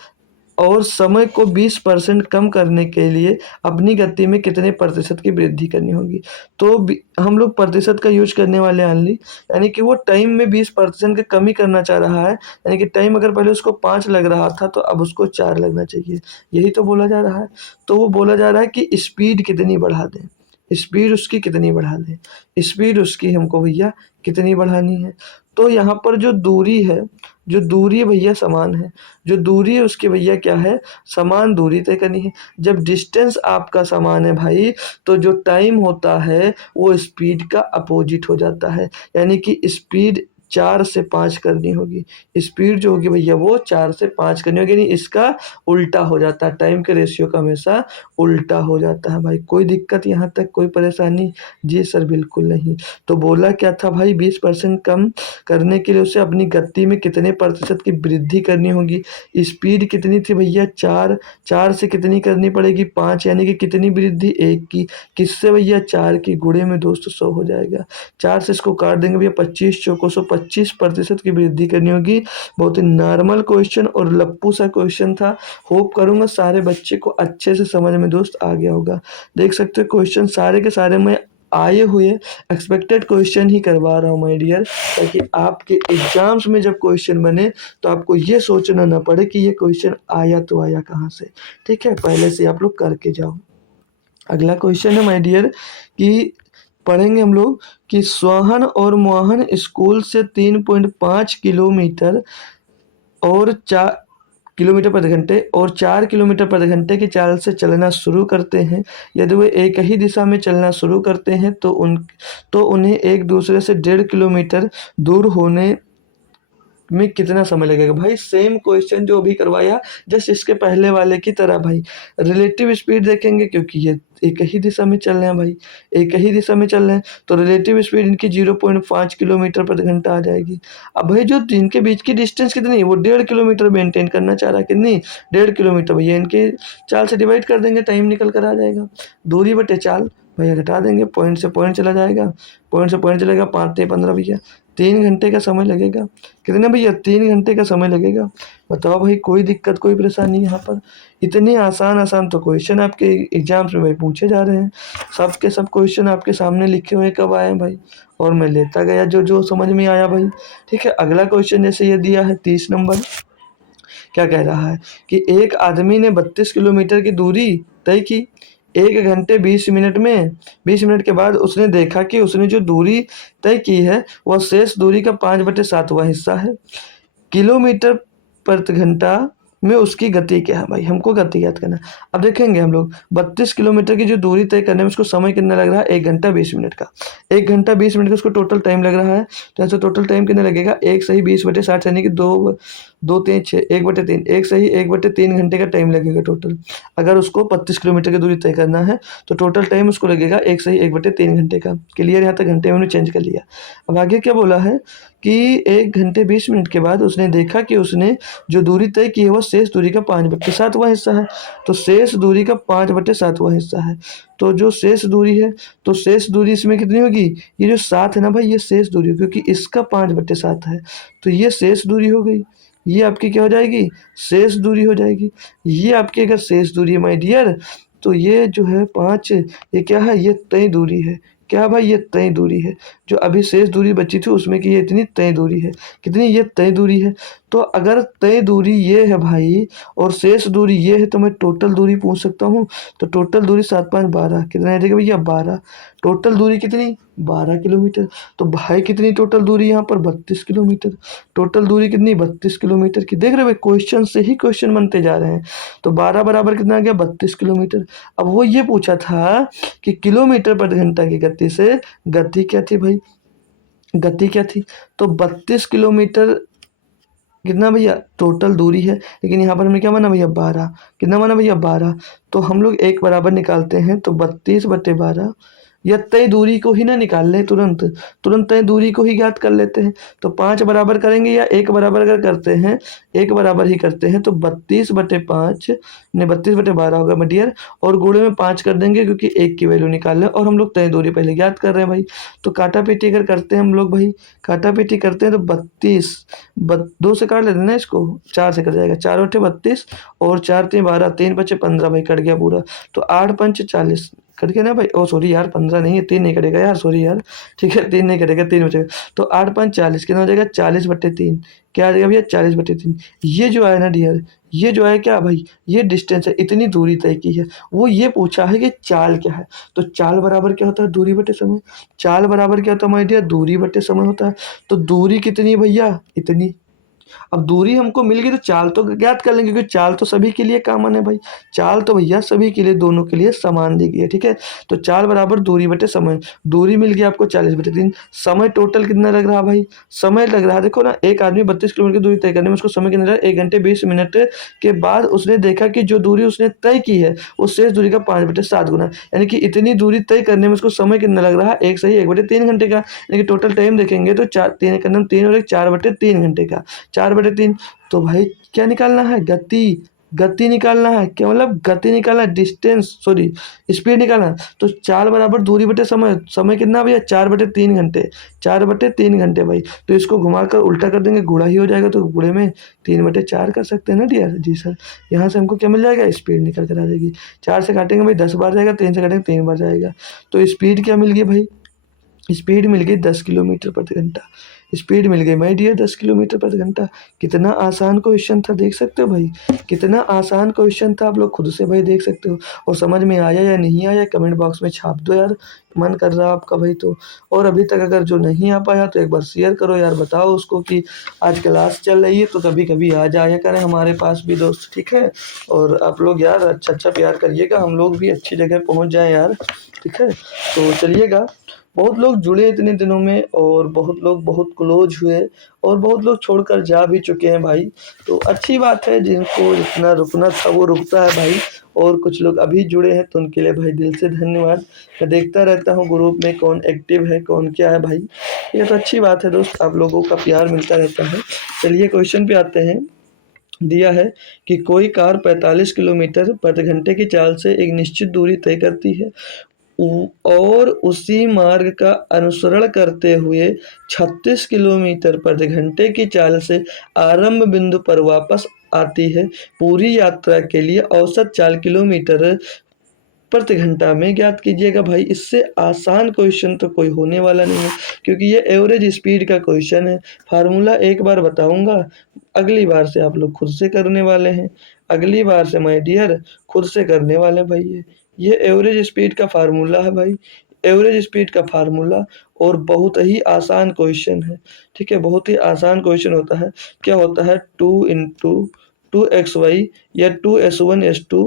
और समय को 20% कम करने के लिए अपनी गति में कितने प्रतिशत की वृद्धि करनी होगी। तो हम लोग प्रतिशत का यूज करने वाले हैं ओनली, यानी कि वो टाइम में 20% का कमी करना चाह रहा है। यानी कि टाइम अगर पहले उसको 5 लग रहा था तो अब उसको 4 लगना चाहिए, यही तो बोला जा रहा है। तो वो बोला जा रहा है कि स्पीड कितनी बढ़ा दें, स्पीड उसकी कितनी बढ़ा दें, स्पीड उसकी हमको भैया कितनी बढ़ानी है। तो यहाँ पर जो दूरी है, जो दूरी भैया समान है, जो दूरी है उसकी भैया क्या है, समान दूरी तय करनी है। जब डिस्टेंस आपका समान है भाई, तो जो टाइम होता है वो स्पीड का अपोजिट हो जाता है। यानी कि स्पीड 4 से 5 करनी होगी, स्पीड जो होगी भैया वो 4 से 5 करनी होगी, यानी इसका उल्टा हो जाता है। टाइम के रेशियो का हमेशा उल्टा हो जाता है भाई। कोई दिक्कत यहाँ तक, कोई परेशानी? जी सर बिल्कुल नहीं। तो बोला क्या था भाई, 20% कम करने के लिए उसे अपनी गति में कितने प्रतिशत की वृद्धि करनी होगी। स्पीड कितनी थी भैया, 4, 4 से कितनी करनी पड़ेगी, 5, यानी कि कितनी वृद्धि, 1 की। किससे भैया, 4 की। गुणे में दोस्तों 100 हो जाएगा। 4 से इसको काट देंगे भैया, 25 चौको 125% की वृद्धि करनी होगी। बहुत ही नॉर्मल क्वेश्चन और लप्पू सा क्वेश्चन था। होप करूंगा सारे बच्चे को अच्छे से समझ में दोस्त आ गया होगा। देख सकते हो क्वेश्चन सारे के सारे मैं आए हुए एक्सपेक्टेड क्वेश्चन ही करवा रहा हूँ माय डियर, ताकि आपके एग्जाम्स में जब क्वेश्चन बने तो आपको ये सोचना ना पड़े कि ये क्वेश्चन आया तो आया कहाँ से। ठीक है, पहले से आप लोग करके जाओ। अगला क्वेश्चन है माय डियर कि पढ़ेंगे हम लोग कि सोहन और मोहन स्कूल से 3.5 किलोमीटर और 4 किलोमीटर प्रति घंटे और 4 किलोमीटर प्रति घंटे की चाल से चलना शुरू करते हैं। यदि वे एक ही दिशा में चलना शुरू करते हैं तो उन्हें एक दूसरे से 1.5 किलोमीटर दूर होने में कितना समय लगेगा। भाई सेम क्वेश्चन जो अभी करवाया, जस्ट इसके पहले वाले की तरह भाई। रिलेटिव स्पीड देखेंगे क्योंकि ये एक ही दिशा में चल रहे हैं भाई, एक ही दिशा में चल रहे हैं, तो रिलेटिव स्पीड इनकी 0.5 किलोमीटर प्रति घंटा आ जाएगी। अब भाई जो इनके बीच की डिस्टेंस कितनी है, वो 1.5 किलोमीटर मेंटेन करना चाह रहा है। कितनी, 1.5 किलोमीटर। भैया इनके चाल से डिवाइड कर देंगे, टाइम निकल कर आ जाएगा। दूरी बटे चाल भैया घटा देंगे, पॉइंट से पॉइंट चला जाएगा, पॉइंट से पॉइंट चलेगा, 5 से 15 भैया 3 घंटे का समय लगेगा। कितने भैया, 3 घंटे का समय लगेगा। बताओ भाई, कोई दिक्कत कोई परेशानी यहाँ पर? इतने आसान आसान तो क्वेश्चन आपके एग्जाम्स में भाई पूछे जा रहे हैं। सब के सब क्वेश्चन आपके सामने लिखे हुए कब आए हैं भाई, और मैं लेता गया जो जो समझ में आया भाई। ठीक है, अगला क्वेश्चन जैसे ये दिया है 30 नंबर, क्या कह रहा है कि एक आदमी ने 32 किलोमीटर की दूरी तय की 1 घंटे 20 मिनट में। 20 मिनट के बाद उसने देखा कि उसने जो दूरी तय की है वह शेष दूरी का 5/7वां हिस्सा है। किलोमीटर प्रति घंटा में उसकी गति क्या है भाई, हमको गति याद करना है। अब देखेंगे हम लोग 32 किलोमीटर की जो दूरी तय करने में उसको समय कितना लग रहा है, 1 घंटा 20 मिनट का। 1 घंटा 20 मिनट का उसको टोटल टाइम लग रहा है। तो ऐसे टोटल टाइम कितना लगेगा, 1 सही 20/60 यानी कि 2 2 3 6 1/3, 1 सही 1/3 घंटे का टाइम लगेगा टोटल। अगर उसको 32 किलोमीटर की दूरी तय करना है तो टोटल टाइम उसको लगेगा 1 सही 1/3 घंटे का। क्लियर, यहाँ तक घंटे में उन्होंने चेंज कर लिया। अब आगे क्या बोला है कि 1 घंटे 20 मिनट के बाद उसने देखा कि उसने जो दूरी तय की है वह शेष दूरी का 5/7वां हिस्सा है। तो शेष दूरी का 5/7वां हिस्सा है। तो जो शेष दूरी है, तो शेष दूरी इसमें कितनी होगी, ये जो 7 है ना भाई, ये शेष दूरी, क्योंकि इसका 5/7 है तो ये शेष दूरी हो गई। ये आपकी क्या हो जाएगी, शेष दूरी हो जाएगी। ये आपकी अगर शेष दूरी है माय डियर, तो ये जो है 5, ये क्या है, ये तय दूरी है। क्या भाई, ये तय दूरी है। जो अभी शेष दूरी बची थी उसमें की ये इतनी तय दूरी है। कितनी, ये तय दूरी है। तो अगर तय दूरी ये है भाई और शेष दूरी ये है तो मैं टोटल दूरी पूछ सकता हूँ। तो टोटल दूरी 7 5 12 कितना आ जाएगा भैया 12। टोटल दूरी कितनी 12 किलोमीटर। तो भाई कितनी टोटल दूरी यहाँ पर 32 किलोमीटर। टोटल दूरी कितनी 32 किलोमीटर की। देख रहे हो भाई क्वेश्चन से ही क्वेश्चन बनते जा रहे हैं। तो 12 बराबर कितना आ गया 32 किलोमीटर। अब वो ये पूछा था कि किलोमीटर प्रति घंटा की गति से गति क्या थी भाई, गति क्या थी। तो 32 किलोमीटर कितना भैया टोटल दूरी है, लेकिन यहाँ पर हमने क्या माना भैया 12। कितना माना भैया 12। तो हम लोग एक बराबर निकालते हैं तो 32/12 या तय दूरी को ही ना निकाल लें तुरंत, तुरंत तय दूरी को ही ज्ञात कर लेते हैं। तो 5 बराबर करेंगे या एक बराबर अगर करते हैं, एक बराबर ही करते हैं तो 32/5 ने 32/12 होगा मडियर। और गुणे में 5 कर देंगे क्योंकि एक की वैल्यू निकाल लें और हम लोग तय दूरी पहले ज्ञात कर रहे हैं भाई। तो काटा पीटी अगर करते हैं हम लोग भाई, काटा पीटी करते हैं तो 32 दो से काट लेते हैं ना इसको, 4 से कट जाएगा, 4 बटे 32 और 4 3 12 3 बचे 15 भाई कट गया पूरा। तो 8 पंच 40 कट गया ना भाई। ओ सॉरी यार 15 नहीं है, 3 नहीं कटेगा यार, सॉरी यार। ठीक है 3 नहीं कटेगा, 3 बचेगा। तो 8 5 40 कितना हो जाएगा 40/3। क्या आ जाएगा भैया 40/3। ये जो है ना डियर, ये जो है क्या भाई, ये डिस्टेंस है, इतनी दूरी तय की है। वो ये पूछा है कि चाल क्या है। तो चाल बराबर क्या होता है दूरी बटे समय। चाल बराबर क्या होता है माय डियर दूरी बटे समय होता है। तो दूरी कितनी है भैया इतनी। अब दूरी हमको मिल गई तो चाल तो ज्ञात कर लेंगे क्योंकि चाल तो सभी के लिए कॉमन है भाई। चाल तो भैया सभी के लिए दोनों के लिए समान दी गई है। ठीक है तो चाल बराबर दूरी बटे समय। दूरी मिल गई आपको 40/3। समय टोटल कितना लग रहा भाई, समय लग रहा है देखो ना, एक आदमी 32 किलोमीटर की दूरी तय करने में उसको समय कितना लगा 1 घंटे 20 मिनट के बाद उसने देखा कि जो दूरी उसने तय की है उस शेष दूरी का 5/7 गुना, यानी कि इतनी दूरी तय करने में उसको समय कितना लग रहा है, एक सही 1/3 घंटे का। यानी कि टोटल टाइम देखेंगे तो 3 और 1 4/3 घंटे का, 4/3। तो भाई क्या निकालना है गति, गति निकालना है। क्या मतलब गति निकालना है, डिस्टेंस सॉरी स्पीड निकालना है। तो चाल बराबर दूरी बटे समय, समय कितना भैया 4/3 घंटे, 4/3 घंटे भाई। तो इसको घुमाकर उल्टा कर देंगे गुणा ही हो जाएगा, तो गुणे में 3/4 कर सकते हैं ना डियर। जी सर। यहाँ से हमको क्या मिल जाएगा स्पीड निकल कर आ जाएगी। 4 से काटेंगे भाई 10 बार जाएगा, 3 से काटेंगे 3 बार जाएगा। तो स्पीड क्या मिल गई भाई, स्पीड मिल गई 10 किलोमीटर प्रति घंटा। स्पीड मिल गई माय डियर 10 किलोमीटर प्रति घंटा। कितना आसान क्वेश्चन था देख सकते हो भाई, कितना आसान क्वेश्चन था। आप लोग खुद से भाई देख सकते हो। और समझ में आया या नहीं आया कमेंट बॉक्स में छाप दो यार, मन कर रहा आपका भाई तो। और अभी तक अगर जो नहीं आ पाया तो एक बार शेयर करो यार, बताओ उसको कि आज क्लास चल रही है तो कभी कभी आ जाया करें हमारे पास भी दोस्त। ठीक है और आप लोग यार अच्छा अच्छा प्यार करिएगा, हम लोग भी अच्छी जगह पहुंच जाएं यार। ठीक है तो चलिएगा। बहुत लोग जुड़े इतने दिनों में और बहुत लोग बहुत क्लोज हुए और बहुत लोग छोड़कर जा भी चुके हैं भाई। तो अच्छी बात है, जिनको इतना रुकना था वो रुकता है भाई। और कुछ लोग अभी जुड़े हैं तो उनके लिए भाई दिल से धन्यवाद। मैं देखता रहता हूँ ग्रुप में कौन एक्टिव है कौन क्या है भाई। ये तो अच्छी बात है दोस्त, आप लोगों का प्यार मिलता रहता है। चलिए क्वेश्चन पे आते हैं। दिया है कि कोई कार 45 किलोमीटर प्रति घंटे की चाल से एक निश्चित दूरी तय करती है और उसी मार्ग का अनुसरण करते हुए 36 किलोमीटर प्रति घंटे की चाल से आरंभ बिंदु पर वापस आती है। पूरी यात्रा के लिए औसत चाल किलोमीटर प्रति घंटा में ज्ञात कीजिएगा। भाई इससे आसान क्वेश्चन तो कोई होने वाला नहीं है क्योंकि ये एवरेज स्पीड का क्वेश्चन है। फार्मूला एक बार बताऊंगा, अगली बार से आप लोग खुद से करने वाले हैं। अगली बार से माय डियर खुद से करने वाले भाई। ये एवरेज स्पीड का फार्मूला है भाई, एवरेज स्पीड का फार्मूला। और बहुत ही आसान क्वेश्चन है। ठीक है बहुत ही आसान क्वेश्चन होता है। क्या होता है 2 × 2xy या 2s1s2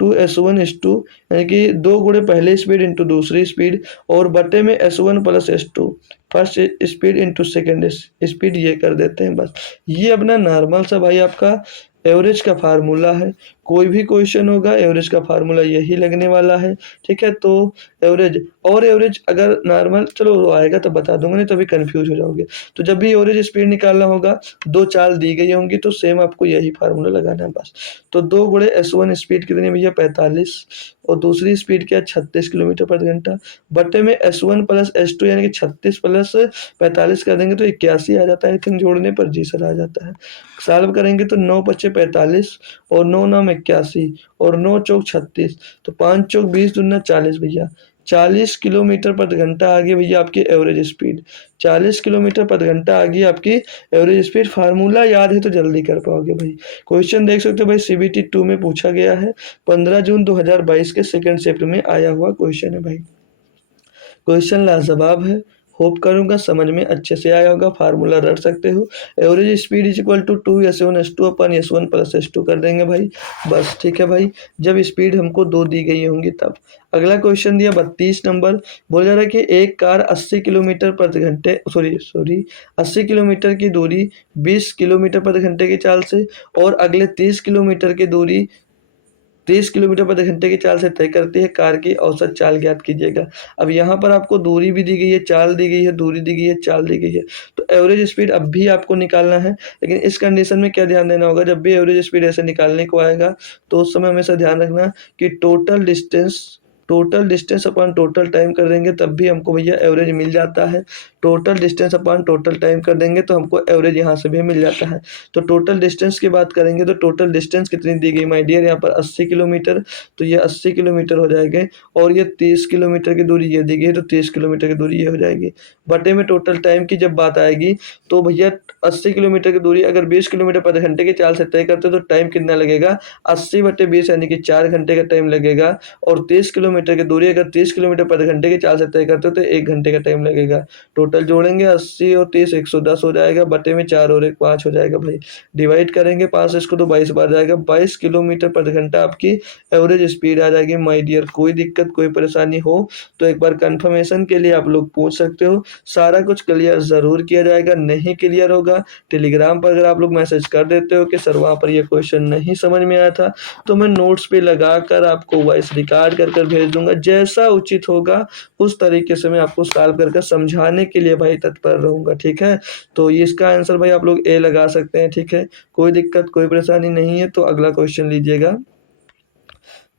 2s1s2 यानी कि 2 गुणे पहले स्पीड इंटू दूसरी स्पीड और बटे में s1 + s2 first speed into second speed, ये कर देते हैं बस। ये अपना नॉर्मल सा भाई आपका एवरेज का फार्मूला है। कोई भी क्वेश्चन होगा एवरेज का फार्मूला यही लगने वाला है। ठीक है तो एवरेज और एवरेज अगर नॉर्मल चलो वो आएगा तो बता दूंगा, नहीं तो अभी कंफ्यूज हो जाओगे। तो जब भी एवरेज स्पीड निकालना होगा 2 चाल दी गई होंगी तो सेम आपको यही फार्मूला लगाना है बस। तो 2 गुणे s1 स्पीड कितनी भैया 45 और दूसरी स्पीड क्या 36 किलोमीटर प्रति घंटा बटे में s1 + s2 यानी कि 36 + 45 कर देंगे तो 81 आ जाता है। आई थिंक जोड़ने पर जी सर आ जाता है। सॉल्व करेंगे तो 9 × 5 = 45 और 9 × 9 = 81 और 9 × 4 = 36। तो 5 × 4 = 20 × 2 = 40 भैया। 40 किलोमीटर प्रति घंटा आ गई भैया आपकी एवरेज स्पीड। 40 किलोमीटर प्रति घंटा आ गई आपकी एवरेज स्पीड। फार्मूला याद है तो जल्दी कर पाओगे भाई। क्वेश्चन देख सकते हो भाई, सीबीटी 2 में पूछा गया है, 15 जून 2022 के सेकंड शिफ्ट में आया हुआ क्वेश्चन है भाई। क्वेश्चन लाजवाब है, होप करूंगा समझ में अच्छे से आया होगा। फार्मूला रट सकते हो, average speed is equal to 2s1s2 upon s1 plus s2 कर देंगे भाई, बस ठीक है भाई। जब स्पीड हमको दो दी गई होंगी तब। अगला क्वेश्चन दिया 32 नंबर, बोला जा रहा है कि एक कार 80 किलोमीटर प्रति घंटे सॉरी 80 किलोमीटर की दूरी 20 किलोमीटर प्रति घंटे की चाल से और अगले 30 किलोमीटर की दूरी 30 किलोमीटर प्रति घंटे की चाल से तय करती है। कार की औसत चाल ज्ञात कीजिएगा। अब यहाँ पर आपको दूरी भी दी गई है, चाल दी गई है, दूरी दी गई है, चाल दी गई है, तो एवरेज स्पीड अब भी आपको निकालना है। लेकिन इस कंडीशन में क्या ध्यान देना होगा, जब भी एवरेज स्पीड ऐसे निकालने को आएगा तो उस समय हमेशा ध्यान रखना कि total distance upon total time कर देंगे तब भी हमको भैया एवरेज मिल जाता है। Total distance upon total time कर देंगे तो हमको एवरेज यहाँ से भी मिल जाता है। तो टोटल डिस्टेंस की बात करेंगे तो टोटल डिस्टेंस कितनी दी गई माय डियर, यहाँ पर 80 किलोमीटर, तो ये 80 किलोमीटर हो जाएंगे। और ये 30 किलोमीटर की दूरी ये दी गई है, तो 30 किलोमीटर की दूरी ये हो जाएगी। बटे में टोटल टाइम की जब बात आएगी तो भैया 80 किलोमीटर की दूरी अगर 20 किलोमीटर प्रति घंटे की चाल से तय करते तो टाइम कितना लगेगा, 80/20 यानी कि 4 घंटे का टाइम लगेगा। और 30 किलोमीटर की दूरी अगर 30 किलोमीटर प्रति घंटे की चाल से तय करते हो तो 1 घंटे का टाइम लगेगा। टोटल जोड़ेंगे 80 और 30 110 हो जाएगा, बटे में 4 और 1 5 हो जाएगा भाई। डिवाइड करेंगे 5 से इसको तो 22 बार जाएगा, 22 किलोमीटर प्रति घंटा आपकी एवरेज स्पीड आ जाएगी माय डियर। कोई दिक्कत कोई परेशानी हो तो एक बार कंफर्मेशन के लिए आप लोग पूछ सकते हो। सारा कुछ क्लियर जरूर किया जाएगा, नहीं क्लियर होगा टेलीग्राम पर अगर आप लोग मैसेज कर देते हो कि सर वहाँ पर ये क्वेश्चन नहीं समझ में आया था, तो मैं नोट्स पे लगाकर आपको वॉइस रिकॉर्ड कर भेज दूंगा। जैसा उचित होगा उस तरीके से मैं आपको सॉल्व कर समझाने के लिए भाई तत्पर रहूंगा, ठीक है। तो ये इसका आंसर भाई आप लोग ए लगा सकते हैं, ठीक है। कोई दिक्कत कोई परेशानी नहीं है। तो अगला क्वेश्चन लीजिएगा।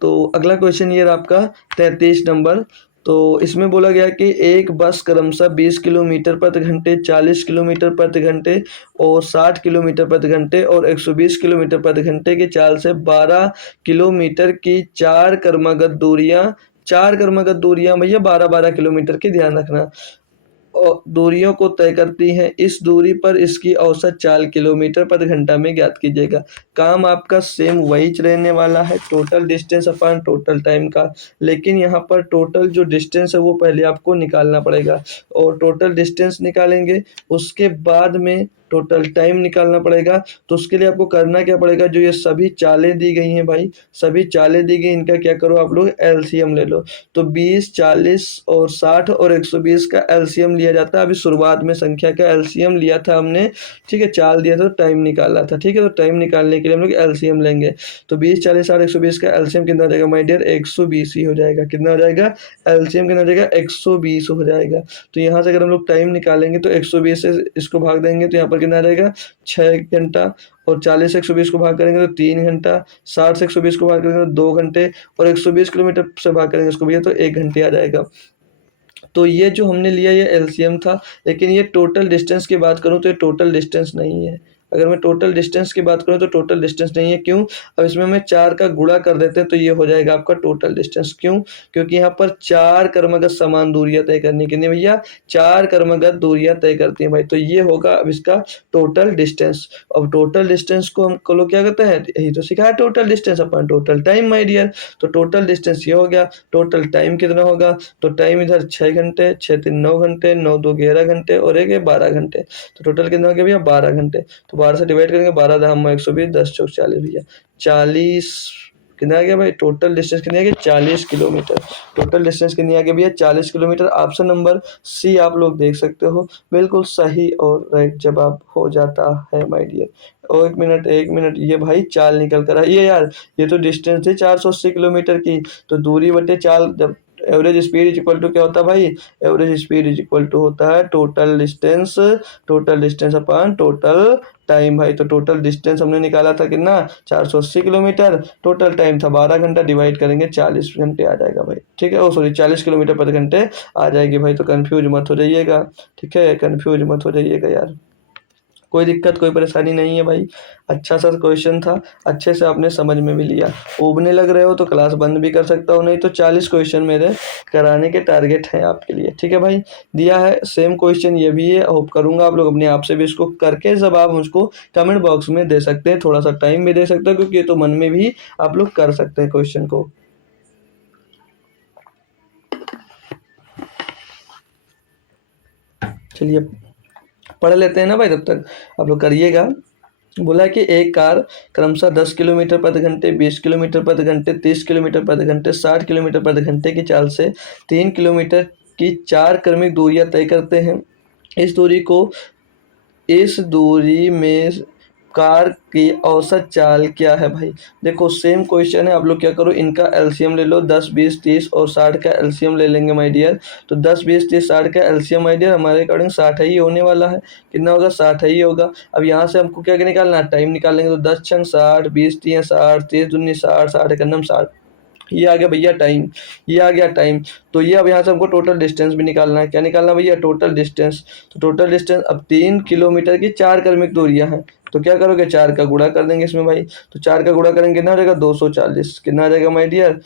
तो अगला क्वेश्चन ये रहा आपका 33 नंबर। तो इसमें बोला गया कि एक बस क्रमशः 20 किलोमीटर प्रति घंटे, 40 किलोमीटर प्रति घंटे और 60 किलोमीटर प्रति घंटे और 120 किलोमीटर प्रति घंटे की चाल से 12 किलोमीटर की चार क्रमगत दूरियां भैया 12-12 किलोमीटर की, ध्यान रखना, और दूरियों को तय करती हैं। इस दूरी पर इसकी औसत चाल किलोमीटर प्रति घंटा में ज्ञात कीजिएगा। काम आपका सेम वही रहने वाला है, total distance upon total time का। लेकिन यहाँ पर टोटल जो डिस्टेंस है वो पहले आपको निकालना पड़ेगा, और टोटल डिस्टेंस निकालेंगे उसके बाद में टोटल टाइम निकालना पड़ेगा। तो उसके लिए आपको करना क्या पड़ेगा, जो ये सभी चालें दी गई हैं भाई, सभी चालें दी गई, इनका क्या करो आप लोग एलसीएम ले लो। तो 20, 40 और 60 और 120 का एलसीएम लिया जाता है। अभी शुरुआत में संख्या का एलसीएम लिया था हमने, ठीक है, चाल दिया था, टाइम निकाला था, ठीक है। तो टाइम निकालने के लिए हम लोग एलसीएम लेंगे। तो 20, 40, 60, 120 का एलसीएम कितना हो जाएगा माय डियर, 120 ही हो जाएगा। कितना हो जाएगा, एलसीएम कितना हो जाएगा, 120 हो जाएगा। तो यहाँ से अगर हम लोग टाइम निकालेंगे तो 120 से इसको भाग देंगे तो यहाँ पर कितना आ जाएगा, 6 घंटा। और 40 से 120 को भाग करेंगे तो 3 घंटा, 60 से 120 को भाग करेंगे तो 2 घंटे, और 120 किलोमीटर से भाग करेंगे इसको भैया तो 1 घंटे आ जाएगा। तो ये जो हमने लिया ये एलसीएम था। लेकिन ये टोटल डिस्टेंस की बात करूँ तो ये टोटल डिस्टेंस नहीं है। अगर मैं टोटल डिस्टेंस की बात करूँ तो टोटल डिस्टेंस नहीं है। क्यों, अब इसमें हमें 4 का गुणा कर देते हैं तो ये हो जाएगा आपका टोटल डिस्टेंस। क्यों, क्योंकि यहाँ पर 4 क्रमगत समान दूरियां तय करनी, कितनी भैया, 4 क्रमगत दूरियां तय करती हैं भाई। तो ये होगा अब इसका टोटल डिस्टेंस। अब टोटल डिस्टेंस को हम लोग क्या कहते हैं, यही तो सीखा है, total distance upon total time my dear. तो टोटल डिस्टेंस ये हो गया। टोटल टाइम कितना होगा, तो टाइम इधर 6 घंटे, 6 3 9 घंटे, 9 2 11 घंटे और 1 है 12 घंटे। तो टोटल कितना हो गया भैया, 12 घंटे। तो 12 से डिवाइड करेंगे, 12 धाम 120, 10 चौक 40 भैया, 40 कितना आ गया भाई, टोटल डिस्टेंस कितनी आ गई, 40 किलोमीटर। टोटल डिस्टेंस कितनी आ गई भैया, 40 किलोमीटर। ऑप्शन नंबर सी आप लोग देख सकते हो, बिल्कुल सही और राइट जवाब हो जाता है माय डियर। और एक मिनट ये भाई चाल निकल कर आई है यार, ये तो डिस्टेंस है 480 किलोमीटर की। तो दूरी बटे चाल, जब average speed is equal to क्या होता है भाई, average speed is equal to होता है total distance upon total time भाई। तो टोटल डिस्टेंस हमने निकाला था कितना, 480 किलोमीटर, टोटल टाइम था 12 घंटा, डिवाइड करेंगे 40 घंटे आ जाएगा भाई, ठीक है। ओ सॉरी 40 किलोमीटर प्रति घंटे आ जाएगी भाई। तो कंफ्यूज मत हो जाइएगा, ठीक है, कंफ्यूज मत हो जाइएगा यार। कोई दिक्कत कोई परेशानी नहीं है भाई। अच्छा सा क्वेश्चन था, अच्छे से आपने समझ में भी लिया। ऊबने लग रहे हो तो क्लास बंद भी कर सकता हूँ, नहीं तो 40 क्वेश्चन मेरे कराने के टारगेट हैं आपके लिए, ठीक है भाई। दिया है सेम क्वेश्चन ये भी है, होप करूँगा आप लोग अपने आप से भी इसको करके जवाब मुझको कमेंट बॉक्स में दे सकते हैं, थोड़ा सा टाइम भी दे सकते हो क्योंकि ये तो मन में भी आप लोग कर सकते हैं क्वेश्चन को। चलिए पढ़ लेते हैं ना भाई, तब तक आप लोग करिएगा। बोला कि एक कार क्रमशः 10 किलोमीटर प्रति घंटे, 20 किलोमीटर प्रति घंटे, 30 किलोमीटर प्रति घंटे, 60 किलोमीटर प्रति घंटे की चाल से 3 किलोमीटर की 4 क्रमिक दूरियां तय करते हैं। इस दूरी में कार की औसत चाल क्या है भाई। देखो सेम क्वेश्चन है, आप लोग क्या करो, इनका एलसीएम ले लो, 10 20 30 और 60 का एलसीएम ले लेंगे माय डियर। तो 10 20 30 60 का एलसीएम माय डियर हमारे अकॉर्डिंग 60 ही होने वाला है। कितना होगा, 60 ही होगा। अब यहाँ से हमको क्या क्या निकालना है, टाइम निकालेंगे। तो 10 छंग 60, 20 तियां 60, 30 दूनी 60, 60 एकन्नम 60, ये आ गया भैया टाइम, ये आ गया टाइम। तो ये अब यहाँ से हमको टोटल डिस्टेंस भी निकालना है। क्या निकालना है भैया, टोटल डिस्टेंस। तो टोटल डिस्टेंस अब 3 किलोमीटर की 4 क्रमिक दूरियां हैं। तो क्या करोगे, 4 का गुणा कर देंगे इसमें भाई। तो 4 का गुणा करेंगे कितना हो जाएगा, 240। कितना आ जाएगा माय डियर,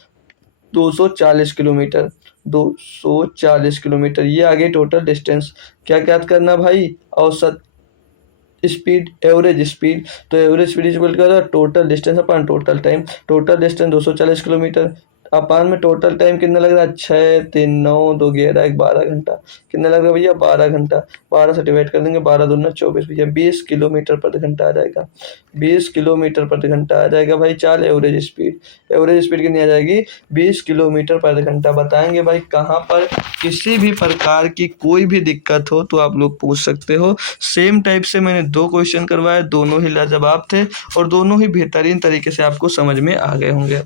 240 किलोमीटर। 240 किलोमीटर, ये आ गई टोटल डिस्टेंस। क्या क्या करना भाई, औसत स्पीड, एवरेज स्पीड। तो एवरेज स्पीड इक्वल क्या होता है, total distance upon total time. Total distance 240 kilometre upon में टोटल टाइम कितना लग रहा है, 6 3 9 2 11 1 12 घंटा। कितना लग रहा है भैया, 12 घंटा। 12 से डिवाइड कर देंगे, 12 दूना 24 भैया, 20 किलोमीटर प्रति घंटा आ जाएगा। 20 किलोमीटर प्रति घंटा आ जाएगा भाई चाल एवरेज स्पीड। एवरेज स्पीड कितनी आ जाएगी, 20 किलोमीटर प्रति घंटा। बताएंगे भाई कहाँ पर किसी भी प्रकार की कोई भी दिक्कत हो तो आप लोग पूछ सकते हो। सेम टाइप से मैंने 2 क्वेश्चन करवाए, दोनों ही लाजवाब थे और दोनों ही बेहतरीन तरीके से आपको समझ में आ गए होंगे।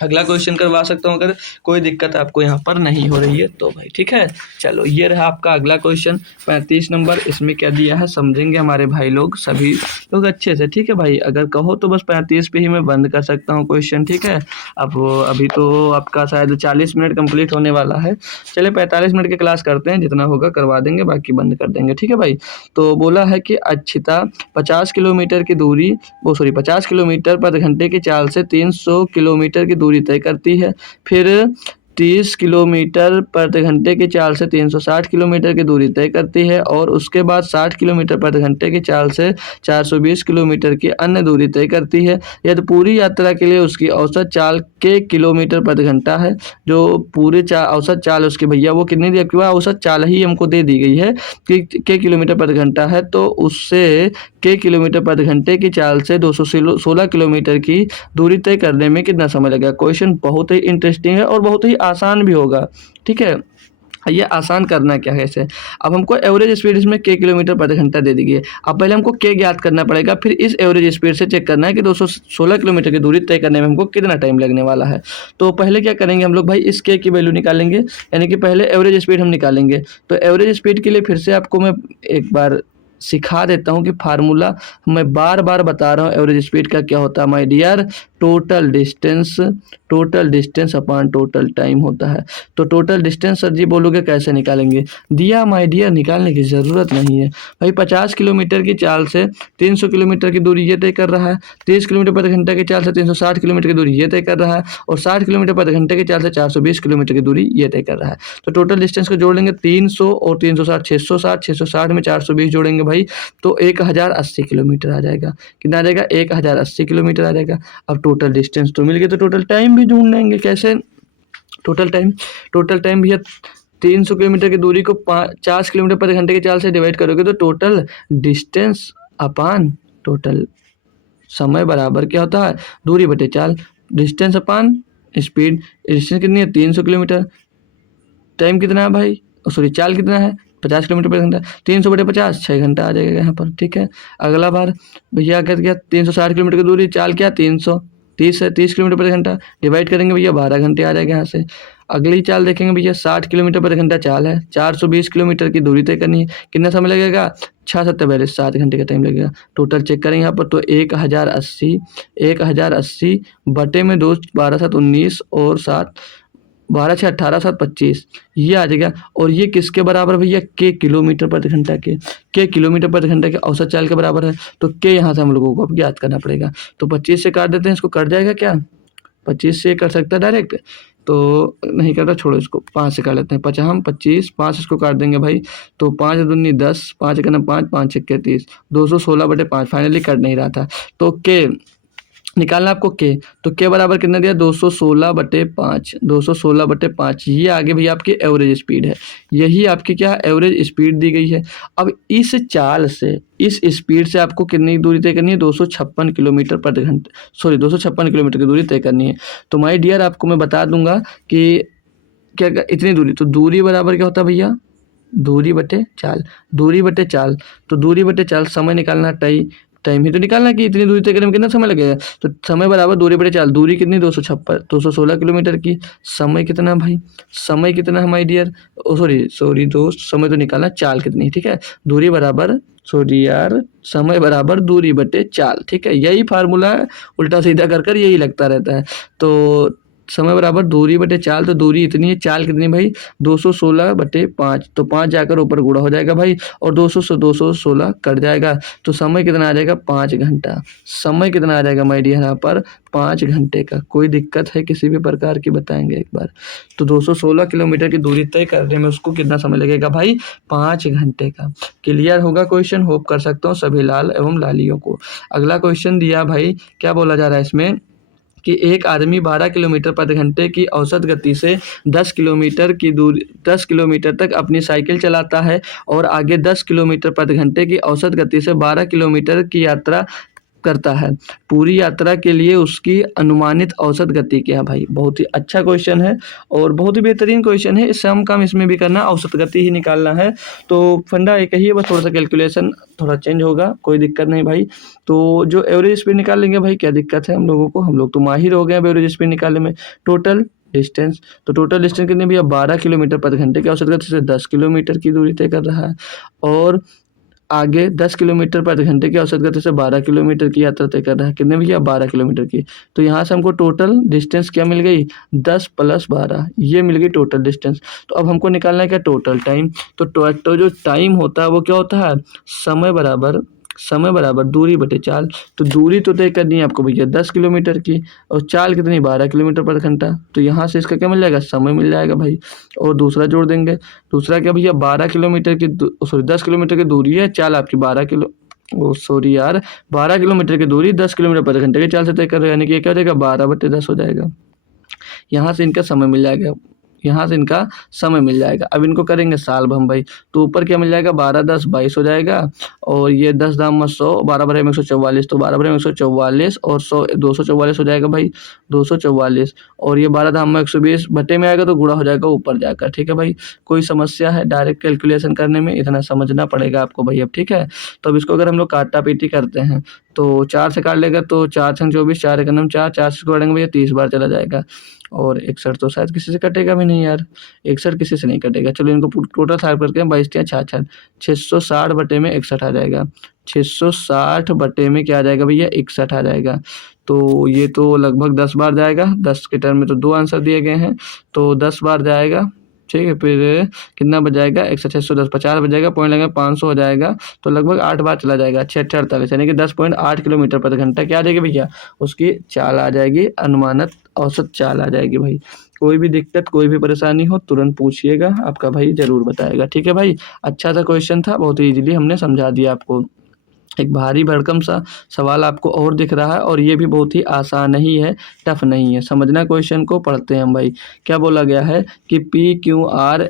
अगला क्वेश्चन करवा सकता हूँ अगर कोई दिक्कत आपको यहाँ पर नहीं हो रही है तो भाई, ठीक है। चलो ये रहा आपका अगला क्वेश्चन 35 नंबर। इसमें क्या दिया है समझेंगे हमारे भाई लोग, सभी लोग अच्छे से, ठीक है भाई। अगर कहो तो बस 35 पे ही मैं बंद कर सकता हूँ क्वेश्चन, ठीक है। अब अभी तो आपका शायद 40 मिनट कंप्लीट होने वाला है। चलिए 45 मिनट की क्लास करते हैं, जितना होगा करवा देंगे, बाकी बंद कर देंगे, ठीक है भाई। तो बोला है कि अच्छिता 50 किलोमीटर की दूरी, 50 किलोमीटर प्रति घंटे की चाल से 300 किलोमीटर की दूरी तय करती है। फिर 30 किलोमीटर प्रति घंटे की चाल से 360 किलोमीटर की दूरी तय करती है और उसके बाद 60 किलोमीटर प्रति घंटे की चाल से 420 किलोमीटर की अन्य दूरी तय करती है। यदि पूरी यात्रा के लिए उसकी औसत चाल के किलोमीटर प्रति घंटा है, जो पूरी औसत चाल उसकी भैया वो कितनी दी, आपके पास औसत चाल ही हमको दे दी गई है कि के किलोमीटर प्रति घंटा है, तो उससे के किलोमीटर प्रति घंटे की चाल से 216 किलोमीटर की दूरी तय करने में कितना समय लगेगा। क्वेश्चन बहुत ही इंटरेस्टिंग है और बहुत ही आसान भी होगा, ठीक है। ये आसान करना क्या है इसे, अब हमको एवरेज स्पीड इसमें के किलोमीटर प्रति घंटा दे दी गई है। अब पहले हमको के ज्ञात करना पड़ेगा, फिर इस एवरेज स्पीड से चेक करना है कि 216 किलोमीटर की दूरी तय करने में हमको कितना टाइम लगने वाला है। तो पहले क्या करेंगे हम लोग भाई, इस के की वैल्यू निकालेंगे, यानी कि पहले एवरेज स्पीड हम निकालेंगे। तो एवरेज स्पीड के लिए फिर से आपको मैं एक बार सिखा देता हूँ कि फार्मूला मैं बार बार बता रहा हूँ एवरेज स्पीड का क्या होता है my dear, total distance upon total time होता है। तो टोटल डिस्टेंस सर जी बोलोगे कैसे निकालेंगे, दिया माय डियर, निकालने की ज़रूरत नहीं है भाई। 50 किलोमीटर की चाल से 300 किलोमीटर की दूरी ये तय कर रहा है, 30 किलोमीटर प्रति घंटे की चाल से 360 किलोमीटर की दूरी ये तय कर रहा है और 60 किलोमीटर प्रति घंटे की चाल से 420 किलोमीटर की दूरी ये तय कर रहा है। तो टोटल डिस्टेंस को जोड़ लेंगे, 300 और 360 660, 660 में 420 जोड़ेंगे भाई तो 1080 किलोमीटर आ जाएगा। कितना आ जाएगा, 1080 किलोमीटर आ जाएगा। अब टोटल डिस्टेंस तो मिल गया, तो टोटल टाइम भी ढूंढ लेंगे। कैसे, टोटल टाइम भैया 300 किलोमीटर की दूरी को 50 किलोमीटर प्रति घंटे की चाल से डिवाइड करोगे तो टोटल डिस्टेंस अपान टोटल समय बराबर क्या होता है, दूरी बटे चाल। डिस्टेंस अपान स्पीड, डिस्टेंस कितनी है 300 किलोमीटर, टाइम कितना है भाई, सॉरी चाल कितना है 50 किलोमीटर प्रति घंटा, 300 बटे 50 6 घंटा आ जाएगा यहाँ पर, ठीक है। अगला बार भैया क्या गया, 360 किलोमीटर की दूरी, चाल क्या 330 है, 30 किलोमीटर प्रति घंटा, डिवाइड करेंगे भैया 12 घंटे आ जाएगा यहाँ से। अगली चाल देखेंगे भैया 60 किलोमीटर प्रति घंटा चाल है, 420 किलोमीटर की दूरी तय करनी है, कितना समय लगेगा 6 7 42 7 घंटे का टाइम लगेगा। टोटल चेक करेंगे यहाँ पर तो 1080 बटे में 2 12 7 19 और 7 12 6 18 7 25 ये आ जाएगा। और ये किसके बराबर भैया, के किलोमीटर प्रति घंटा के किलोमीटर प्रति घंटा के औसत चाल के बराबर है। तो के यहाँ से हम लोगों को अब ज्ञात करना पड़ेगा। तो 25 से काट देते हैं, इसको कट जाएगा क्या, 25 से कर सकता है डायरेक्ट, तो नहीं करता, छोड़ो इसको, 5 से काट लेते हैं। 5 हम 25, 5 इसको काट देंगे भाई, तो 5 दूनी 10, 5 का 5, 5 छक्के 30, 216/5 फाइनली कट नहीं रहा था। तो के निकालना आपको के, तो के बराबर कितना दिया, 216/5, 216/5 ये आगे भैया आपकी एवरेज स्पीड है। यही आपकी क्या एवरेज स्पीड दी गई है। अब इस चाल से, इस स्पीड से आपको कितनी दूरी तय करनी है, 256 किलोमीटर प्रति घंटे, सॉरी 256 किलोमीटर की दूरी तय करनी है। तो माय डियर आपको मैं बता दूंगा कि क्या इतनी दूरी, तो दूरी बराबर क्या होता है भैया, दूरी बटे चाल, दूरी बटे चाल, तो दूरी बटे चाल, समय निकालना टाइम ही तो निकालना कि इतनी दूरी तय करने में कितना समय लगेगा। तो समय बराबर दूरी बटे चाल, दूरी कितनी 216 किलोमीटर की, समय कितना भाई, समय कितना है माय डियर, सॉरी दोस्त, समय तो निकालना, चाल कितनी है, ठीक है। दूरी बराबर, सॉरी यार, समय बराबर दूरी बटे चाल, ठीक है। यही फार्मूला है, उल्टा सीधा कर यही लगता रहता है। तो समय बराबर दूरी बटे चाल, तो दूरी इतनी है, चाल कितनी भाई 216/5, तो 5 जाकर ऊपर गुणा हो जाएगा भाई, और 200 से 216 कट जाएगा। तो समय कितना आ जाएगा, 5 घंटा। समय कितना आ जाएगा माय डियर यहाँ पर, 5 घंटे का। कोई दिक्कत है किसी भी प्रकार की, बताएंगे एक बार। तो 216 किलोमीटर की दूरी तय करने में उसको कितना समय लगेगा भाई, 5 घंटे का। क्लियर होगा क्वेश्चन, होप कर सकता हूँ सभी लाल एवं लालियों को। अगला क्वेश्चन दिया भाई, क्या बोला जा रहा है इसमें कि एक आदमी 12 किलोमीटर प्रति घंटे की औसत गति से 10 किलोमीटर तक अपनी साइकिल चलाता है और आगे 10 किलोमीटर प्रति घंटे की औसत गति से 12 किलोमीटर की यात्रा करता है। पूरी यात्रा के लिए उसकी अनुमानित औसत गति क्या है भाई। बहुत ही अच्छा क्वेश्चन है और बहुत ही बेहतरीन क्वेश्चन है। इससे हम काम इसमें भी करना, औसत गति ही निकालना है। तो फंडा एक ही है, बस थोड़ा सा कैलकुलेशन थोड़ा चेंज होगा, कोई दिक्कत नहीं भाई। तो जो एवरेज स्पीड निकाल लेंगे भाई, क्या दिक्कत है हम लोगों को, हम लोग तो माहिर हो गए हैं एवरेज स्पीड निकालने में। टोटल डिस्टेंस, तो टोटल डिस्टेंस कितनी भैया, 12 किलोमीटर प्रति घंटे की औसत गति से 10 किलोमीटर की दूरी तय कर रहा है, और आगे 10 किलोमीटर प्रति घंटे की औसत गति से 12 किलोमीटर की यात्रा तय कर रहा है। कितने भैया, 12 किलोमीटर की। तो यहाँ से हमको टोटल डिस्टेंस क्या मिल गई, 10 + 12, ये मिल गई टोटल डिस्टेंस। तो अब हमको निकालना है क्या, टोटल टाइम। तो जो टाइम होता है वो क्या होता है, समय बराबर दूरी बटे चाल। तो दूरी तो तय करनी है आपको भैया 10 किलोमीटर की, और चाल कितनी, 12 किलोमीटर प्रति घंटा। तो यहाँ से इसका क्या मिल जाएगा, समय मिल जाएगा भाई। और दूसरा जोड़ देंगे, दूसरा क्या भैया, 12 किलोमीटर की, सॉरी 10 किलोमीटर की दूरी है, चाल आपकी 12 किलोमीटर की दूरी 10 किलोमीटर प्रति घंटे की चाल से तय कर रहे हैं, यानी कि ये क्या हो जाएगा, 12/10 हो जाएगा। यहाँ से इनका समय मिल जाएगा, यहाँ से इनका समय मिल जाएगा। अब इनको करेंगे साल हम भाई, तो ऊपर क्या मिल जाएगा, 12 × 10 = 22 हो जाएगा, और ये 10 दाम 100, 12 × 144, तो 12 × 144 और 100 244 हो जाएगा भाई, 244, और ये 12 दाम 120 बटे में आएगा तो गुणा हो जाएगा ऊपर जाकर, ठीक है भाई। कोई समस्या है डायरेक्ट कैलकुलेशन करने में, इतना समझना पड़ेगा आपको भाई अब, ठीक है। तो अब इसको अगर हम लोग काटा पीटी करते हैं, तो 4 से काट लेगा तो 4 × 24, 4 × 9 4, 4 से काटेंगे भैया 30 बार चला जाएगा, और 61 तो शायद किसी से कटेगा भी नहीं यार, 61 किसी से नहीं कटेगा। चलो इनको टोटल साफ करके 22 × 66, 660 बटे में 61 आ जाएगा, 660 बटे में क्या आ जाएगा भैया, 61 आ जाएगा। तो ये तो लगभग 10 बार जाएगा, 10 के टर्म में तो 2 आंसर दिए गए हैं, तो 10 बार जाएगा, ठीक है। फिर कितना बच जाएगा, 61 610 50 बच जाएगा, पॉइंट लगेगा 500 हो जाएगा, तो लगभग 8 बार चला जाएगा, 6 × 48 यानी कि 10.8 किलोमीटर प्रति घंटा क्या आ जाएगी भैया, उसकी चाल आ जाएगी, अनुमानित औसत चाल आ जाएगी भाई। कोई भी दिक्कत, कोई भी परेशानी हो तुरंत पूछिएगा, आपका भाई ज़रूर बताएगा, ठीक है भाई। अच्छा सा क्वेश्चन था, बहुत ही ईजिली हमने समझा दिया आपको। एक भारी भरकम सा सवाल आपको और दिख रहा है, और ये भी बहुत ही आसान ही है, टफ नहीं है। समझना क्वेश्चन को, पढ़ते हैं हम भाई। क्या बोला गया है कि PQR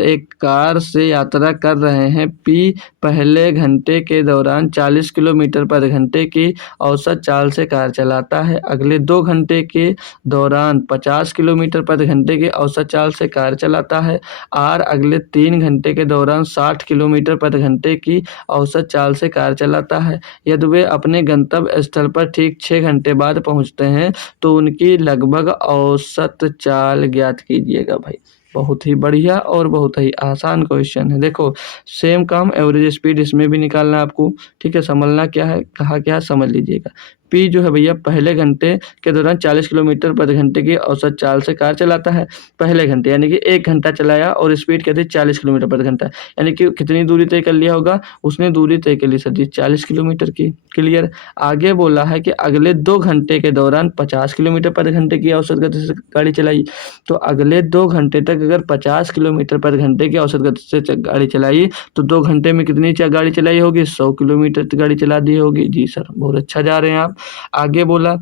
एक कार से यात्रा कर रहे हैं। P पहले घंटे के दौरान 40 किलोमीटर प्रति घंटे की औसत चाल से कार चलाता है, अगले 2 घंटे के दौरान 50 किलोमीटर प्रति घंटे की औसत चाल से कार चलाता है। R अगले 3 घंटे के दौरान 60 किलोमीटर प्रति घंटे की औसत चाल से कार चलाता है। यदि वे अपने गंतव्य स्थल पर ठीक 6 घंटे बाद पहुंचते हैं तो उनकी लगभग औसत चाल ज्ञात कीजिएगा भाई। बहुत ही बढ़िया और बहुत ही आसान क्वेश्चन है। देखो सेम काम एवरेज स्पीड इसमें भी निकालना है आपको, ठीक है। समझना क्या है, कहा क्या है, समझ लीजिएगा। पी जो है भैया पहले घंटे के दौरान 40 किलोमीटर प्रति घंटे की औसत चाल से कार चलाता है। पहले घंटे यानी कि 1 घंटा चलाया और स्पीड क्या थी 40 किलोमीटर प्रति घंटा, यानी कि कितनी दूरी तय कर लिया होगा, उसने दूरी तय कर ली सर जी 40 किलोमीटर की। क्लियर। आगे बोला है कि अगले 2 घंटे के दौरान 50 किलोमीटर प्रति घंटे की औसत गति से गाड़ी चलाई। तो अगले 2 घंटे तक अगर 50 किलोमीटर प्रति घंटे की औसत गति से गाड़ी चलाई तो 2 घंटे में कितनी गाड़ी चलाई होगी, 100 किलोमीटर गाड़ी चला दी होगी। जी सर, बहुत अच्छा जा रहे हैं आप। आगे बोला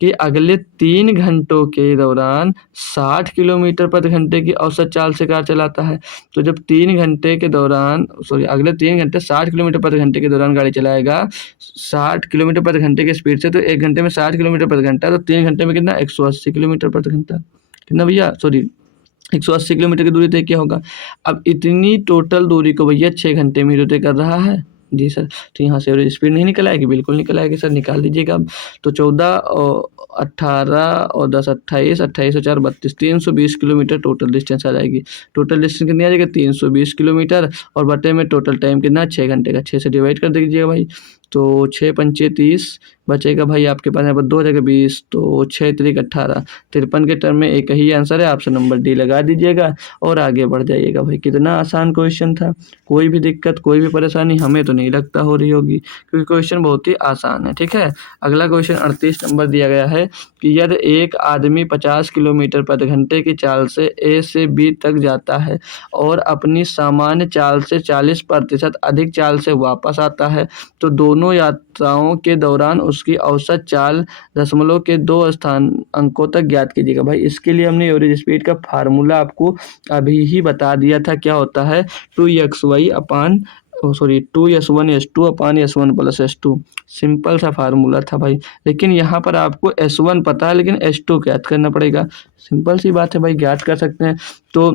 कि अगले 3 घंटों के दौरान 60 किलोमीटर प्रति घंटे की औसत चाल से कार चलाता है। तो जब 3 घंटे के दौरान अगले 3 घंटे 60 किलोमीटर प्रति घंटे के दौरान गाड़ी चलाएगा 60 किलोमीटर प्रति घंटे की स्पीड से, तो 1 घंटे में 60 किलोमीटर प्रति घंटा, तो 3 घंटे में कितना 180 किलोमीटर प्रति घंटा, कितना भैया 180 किलोमीटर की दूरी तय किया होगा। अब इतनी टोटल दूरी को भैया 6 घंटे में तय कर रहा है। जी सर, तो यहाँ से एवरेज स्पीड नहीं निकल आएगी, बिल्कुल निकल आएगी सर, निकाल दीजिएगा अब। तो 14 और 18 और 10 28, 28 और 4 32, 320 किलोमीटर टोटल डिस्टेंस आ जाएगी। टोटल डिस्टेंस कितनी आ जाएगी 320 किलोमीटर, और बटे में टोटल टाइम कितना 6 घंटे का, 6 से डिवाइड कर दीजिएगा भाई। तो 6 पंचे 30 बचेगा भाई आपके पास, यहाँ पर 2 हो जाएगा 20, तो 6 त्रिक 18, 53 के टर्म में एक ही आंसर है, आपसे नंबर डी लगा दीजिएगा और आगे बढ़ जाइएगा भाई। कितना आसान क्वेश्चन था, कोई भी दिक्कत कोई भी परेशानी हमें तो नहीं लगता हो रही होगी, क्योंकि क्वेश्चन बहुत ही आसान है। ठीक है, अगला क्वेश्चन 38 नंबर दिया गया है कि यदि एक आदमी 50 किलोमीटर प्रति घंटे की चाल से ए से बी तक जाता है और अपनी सामान्य चाल से 40% अधिक चाल से वापस आता है, तो दोनों यात्राओं के दौरान उसकी औसत चाल दशमलव के 2 स्थान अंकों तक ज्ञात कीजिएगा। भाई इसके लिए हमने एवरेज स्पीड का फार्मूला आपको अभी ही बता दिया था, क्या होता है 2xy अपान 2s1s2 अपान s1 प्लस s2, सिंपल सा फार्मूला था भाई। लेकिन यहाँ पर आपको s1 पता है लेकिन s2 ज्ञात करना पड़ेगा, सिंपल सी बात है भाई, ज्ञात कर सकते हैं। तो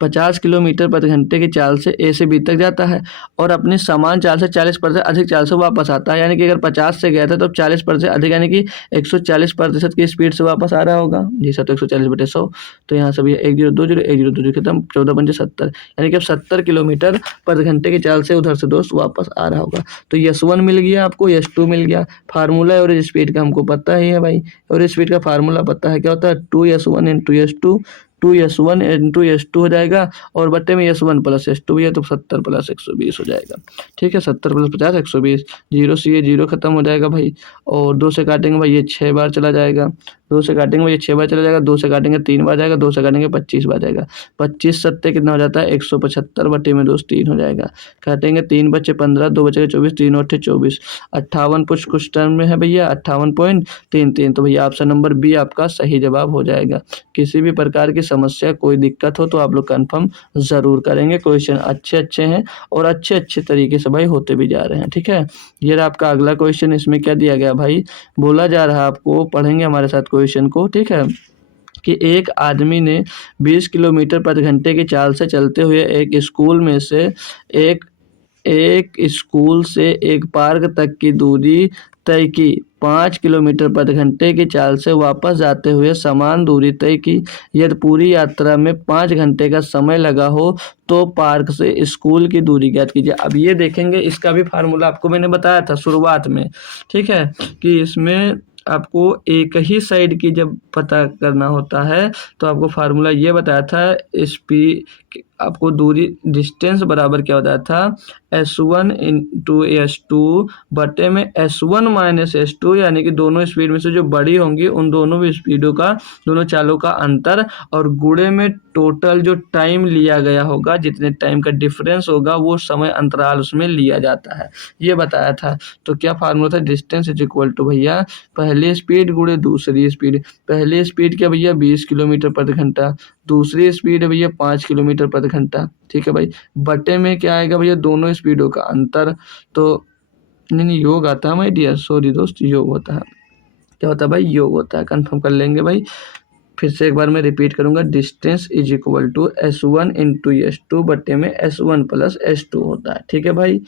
50 किलोमीटर प्रति घंटे की चाल से ए से बी तक जाता है और अपनी समान चाल से 40% अधिक चाल से वापस आता है, यानी कि अगर 50 से गया था तो 40% अधिक, यानी कि 140% की स्पीड से वापस आ रहा होगा। जी सर, तो 140/100, तो यहाँ से भी 1020 1020 खत्म, 14 पंजे 70, यानी कि अब 70 किलोमीटर प्रति घंटे की चाल से उधर से दोस्त वापस आ रहा होगा। तो S1 मिल गया आपको, S2 मिल गया। फार्मूला एवरेज स्पीड का हमको पता ही है भाई, एवरेज स्पीड का फार्मूला पता है, क्या होता है 2s1 × s2, 2s1 × s2 हो जाएगा और बट्टे में s1 प्लस s2 है, तो 70 + 120 हो जाएगा। ठीक है, 70 + 50 120, 0 से ये 0 खत्म हो जाएगा भाई, और 2 से काटेंगे भाई ये 6 बार चला जाएगा, 2 से काटेंगे भाई ये 6 बार चला जाएगा, 2 से काटेंगे 3 बार जाएगा, 2 से काटेंगे 25 बार जाएगा। 25 सत्ते कितना हो जाता है 175 बटे में दोस्त 3 हो जाएगा। काटेंगे 3 बचे 15, 2 बचेगा 24, 3 और 24, 58 कुछ टर्म में है भैया 58.33, तो भैया ऑप्शन नंबर बी आपका सही जवाब हो जाएगा। किसी भी प्रकार की समस्या कोई दिक्कत हो तो आप लोग कंफर्म ज़रूर करेंगे, क्वेश्चन अच्छे हैं और अच्छे तरीके से भाई होते भी जा रहे हैं। ठीक है, ये रहा आपका अगला क्वेश्चन। इसमें क्या दिया गया भाई, बोला जा रहा है, आपको पढ़ेंगे हमारे साथ क्वेश्चन को। ठीक है, कि एक आदमी ने 20 किलोमीटर प्रति घंटे की चाल से चलते हुए एक स्कूल से एक पार्क तक की दूरी तय की, 5 किलोमीटर प्रति घंटे की चाल से वापस जाते हुए समान दूरी तय की। यदि पूरी यात्रा में 5 घंटे का समय लगा हो तो पार्क से स्कूल की दूरी ज्ञात कीजिए। अब ये देखेंगे, इसका भी फार्मूला आपको मैंने बताया था शुरुआत में। ठीक है, कि इसमें आपको एक ही साइड की जब पता करना होता है तो आपको फार्मूला ये बताया था, आपको दूरी डिस्टेंस बराबर क्या बताया था s1 × s2 बटे में s1 - s2, यानी कि दोनों स्पीड में से जो बड़ी होंगी उन दोनों भी स्पीडों का, दोनों चालों का अंतर, और गुणे में टोटल जो टाइम लिया गया होगा, जितने टाइम का डिफरेंस होगा वो समय अंतराल उसमें लिया जाता है, ये बताया था। तो क्या फार्मूला था, डिस्टेंस इज इक्वल टू भैया पहली स्पीड गुणे दूसरी स्पीड। पहली स्पीड क्या भैया 20 किलोमीटर प्रति घंटा, दूसरी स्पीड है भैया 5 किलोमीटर प्रति घंटा। ठीक है भाई, बटे में क्या आएगा भैया दोनों स्पीडों का अंतर। तो नहीं योग आता है माय डियर, सॉरी दोस्त, योग होता है, क्या होता है भाई योग होता है, कंफर्म कर लेंगे भाई। फिर से एक बार मैं रिपीट करूंगा, distance is equal to s1 × s2 बटे में s1 + s2 होता है। ठीक है भाई,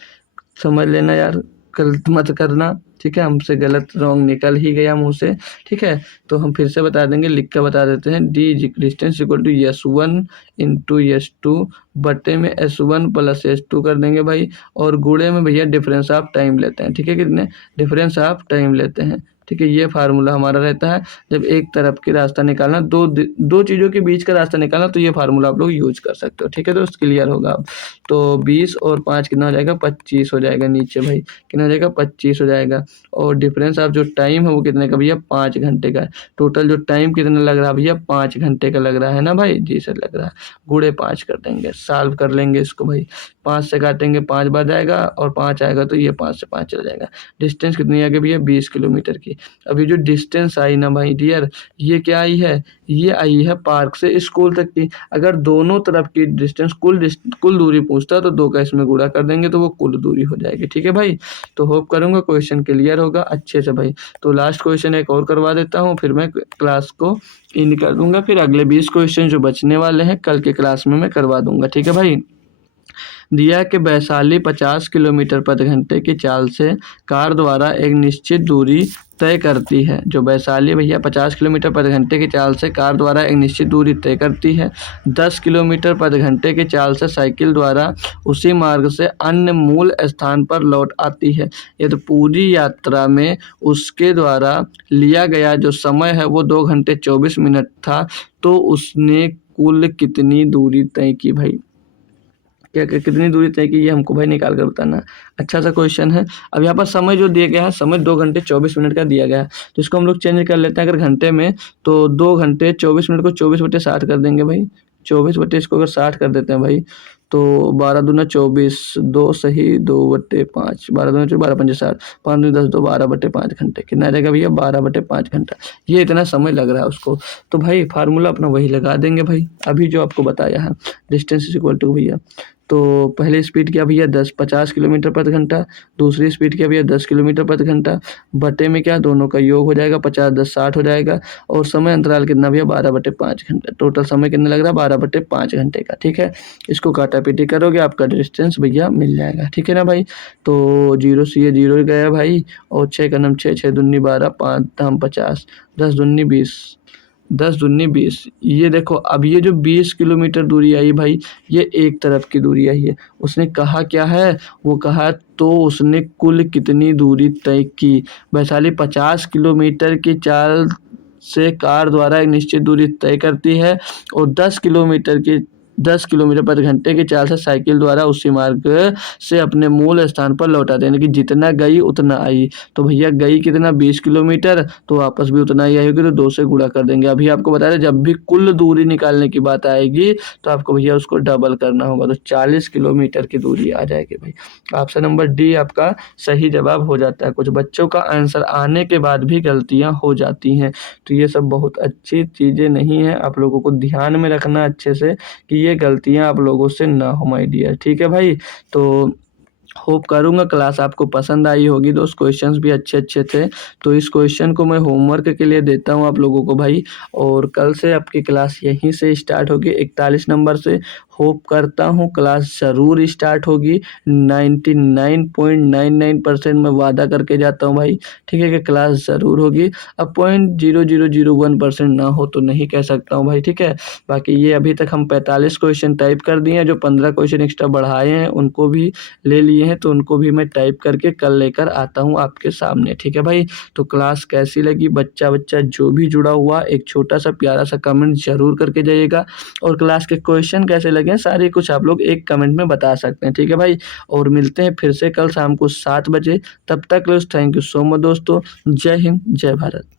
समझ लेना यार, गलत मत करना। ठीक है, हमसे गलत रॉन्ग निकल ही गया मुंह से। ठीक है, तो हम फिर से बता देंगे, लिख कर बता देते हैं, distance equal to s1 × s2 बटे में s1 + s2 कर देंगे भाई, और गुणे में भैया डिफरेंस ऑफ टाइम लेते हैं। ठीक है, कितने डिफरेंस ऑफ टाइम लेते हैं। ठीक है। ये फार्मूला हमारा रहता है जब एक तरफ की रास्ता निकालना, दो चीज़ों के बीच का रास्ता निकालना, तो ये फार्मूला आप लोग यूज कर सकते हो। ठीक है दोस्त, क्लियर होगा अब। तो 20 और 5 कितना हो जाएगा, 25 हो जाएगा। नीचे भाई कितना हो जाएगा, 25 हो जाएगा। और डिफरेंस ऑफ जो टाइम है वो कितने का भैया, 5 घंटे का है। टोटल जो टाइम कितना लग रहा है भैया, 5 घंटे का लग रहा है ना भाई। जी सर लग रहा है। गुणे 5 कर देंगे, सॉल्व कर लेंगे इसको भाई। 5 से काटेंगे 5 बार जाएगा और 5 आएगा तो ये 5 से 5 चला जाएगा। डिस्टेंस कितनी आ गई भैया, 20 किलोमीटर की। अभी जो डिस्टेंस आई ना भाई डियर, ये क्या आई है, ये आई है पार्क से स्कूल तक की। अगर दोनों तरफ की डिस्टेंस कुल दूरी पूछता तो 2 का इसमें गुणा कर देंगे तो वो कुल दूरी हो जाएगी। ठीक है भाई, तो होप करूँगा क्वेश्चन क्लियर होगा अच्छे से भाई। तो लास्ट क्वेश्चन एक और करवा देता हूँ, फिर मैं क्लास को इन कर दूंगा। फिर अगले 20 क्वेश्चन जो बचने वाले हैं कल के क्लास में मैं करवा दूंगा। ठीक है भाई। दिया कि वैशाली 50 किलोमीटर प्रति घंटे की चाल से कार द्वारा एक निश्चित दूरी तय करती है। जो वैशाली भैया 50 किलोमीटर प्रति घंटे की चाल से कार द्वारा एक निश्चित दूरी तय करती है। 10 किलोमीटर प्रति घंटे की चाल से साइकिल द्वारा उसी मार्ग से अन्य मूल स्थान पर लौट आती है। ये तो पूरी यात्रा में उसके द्वारा लिया गया जो समय है वो 2 घंटे 24 मिनट था। तो उसने कुल कितनी दूरी तय की भाई, क्या कितनी दूरी तय की, ये हमको भाई निकाल कर बताना। अच्छा सा क्वेश्चन है। अब यहाँ पर समय जो दिया गया है, समय 2 घंटे 24 मिनट का दिया गया है, तो इसको हम लोग चेंज कर लेते हैं अगर घंटे में, तो 2 घंटे 24 मिनट को 24/60 कर देंगे भाई। 24 इसको अगर 60 कर देते हैं भाई, तो 12 दूना 24, 2 सही 2/5, 12 दूना 24, 12 पंजे 60, 5 दूनी 10, 2 12/5 घंटे। कितना आ जाएगा भैया, 12/5 घंटा। ये इतना समय लग रहा है उसको। तो भाई फार्मूला अपना वही लगा देंगे भाई, अभी जो आपको बताया है। डिस्टेंस इज इक्वल टू भैया, तो पहले स्पीड क्या भैया 50 किलोमीटर प्रति घंटा, दूसरी स्पीड क्या भैया 10 किलोमीटर प्रति घंटा, बटे में क्या दोनों का योग हो जाएगा, 50 10 60 हो जाएगा। और समय अंतराल कितना भैया 12/5 घंटा। टोटल समय कितना लग रहा है 12/5 घंटे का। ठीक है, इसको काटा पीटी करोगे आपका डिस्टेंस भैया मिल जाएगा। ठीक है ना भाई। तो 0 से ये 0 गया भाई, और 6 का नम 6, 6 दूनी 12, 5 धाम 50, 10 दूनी 20, 10 दूनी 20। ये देखो अब ये जो 20 किलोमीटर दूरी आई भाई, ये एक तरफ की दूरी आई है। उसने कहा क्या है, वो कहा तो उसने कुल कितनी दूरी तय की। वैशाली 50 किलोमीटर की चाल से कार द्वारा एक निश्चित दूरी तय करती है, और 10 किलोमीटर प्रति घंटे की चाल से साइकिल द्वारा उसी मार्ग से अपने मूल स्थान पर लौटाते हैं, यानी कि जितना गई उतना आई। तो भैया गई कितना 20 किलोमीटर, तो वापस भी उतना ही आई होगी, तो 2 से गुणा कर देंगे। अभी आपको बता रहे जब भी कुल दूरी निकालने की बात आएगी तो आपको भैया उसको डबल करना होगा, तो 40 किलोमीटर की दूरी आ जाएगी भाई। ऑप्शन नंबर डी आपका सही जवाब हो जाता है। कुछ बच्चों का आंसर आने के बाद भी गलतियाँ हो जाती हैं, तो ये सब बहुत अच्छी चीज़ें नहीं हैं, आप लोगों को ध्यान में रखना अच्छे से कि ये गलतियां आप लोगों से ना हो माय डियर। ठीक है भाई, तो होप करूँगा क्लास आपको पसंद आई होगी। दोस्त क्वेश्चंस भी अच्छे अच्छे थे, तो इस क्वेश्चन को मैं होमवर्क के लिए देता हूँ आप लोगों को भाई। और कल से आपकी क्लास यहीं से स्टार्ट होगी 41 नंबर से। होप करता हूँ क्लास ज़रूर स्टार्ट होगी। 99.99% मैं वादा करके जाता हूँ भाई। ठीक है कि क्लास ज़रूर होगी। अब 0.0001% ना हो तो नहीं कह सकता हूँ भाई। ठीक है, बाकी ये अभी तक हम 45 क्वेश्चन टाइप कर दिए हैं, जो 15 क्वेश्चन एक्स्ट्रा बढ़ाए हैं उनको भी ले लिए हैं, तो उनको भी मैं टाइप करके कल लेकर आता हूँ आपके सामने। ठीक है भाई, तो क्लास कैसी लगी, बच्चा जो भी जुड़ा हुआ एक छोटा सा प्यारा सा कमेंट जरूर करके जाइएगा। और क्लास के क्वेश्चन कैसे लगे सारे कुछ आप लोग एक कमेंट में बता सकते हैं। ठीक है भाई, और मिलते हैं फिर से कल शाम को 7 बजे। तब तक थैंक यू सो मच दोस्तों। जय हिंद, जय भारत।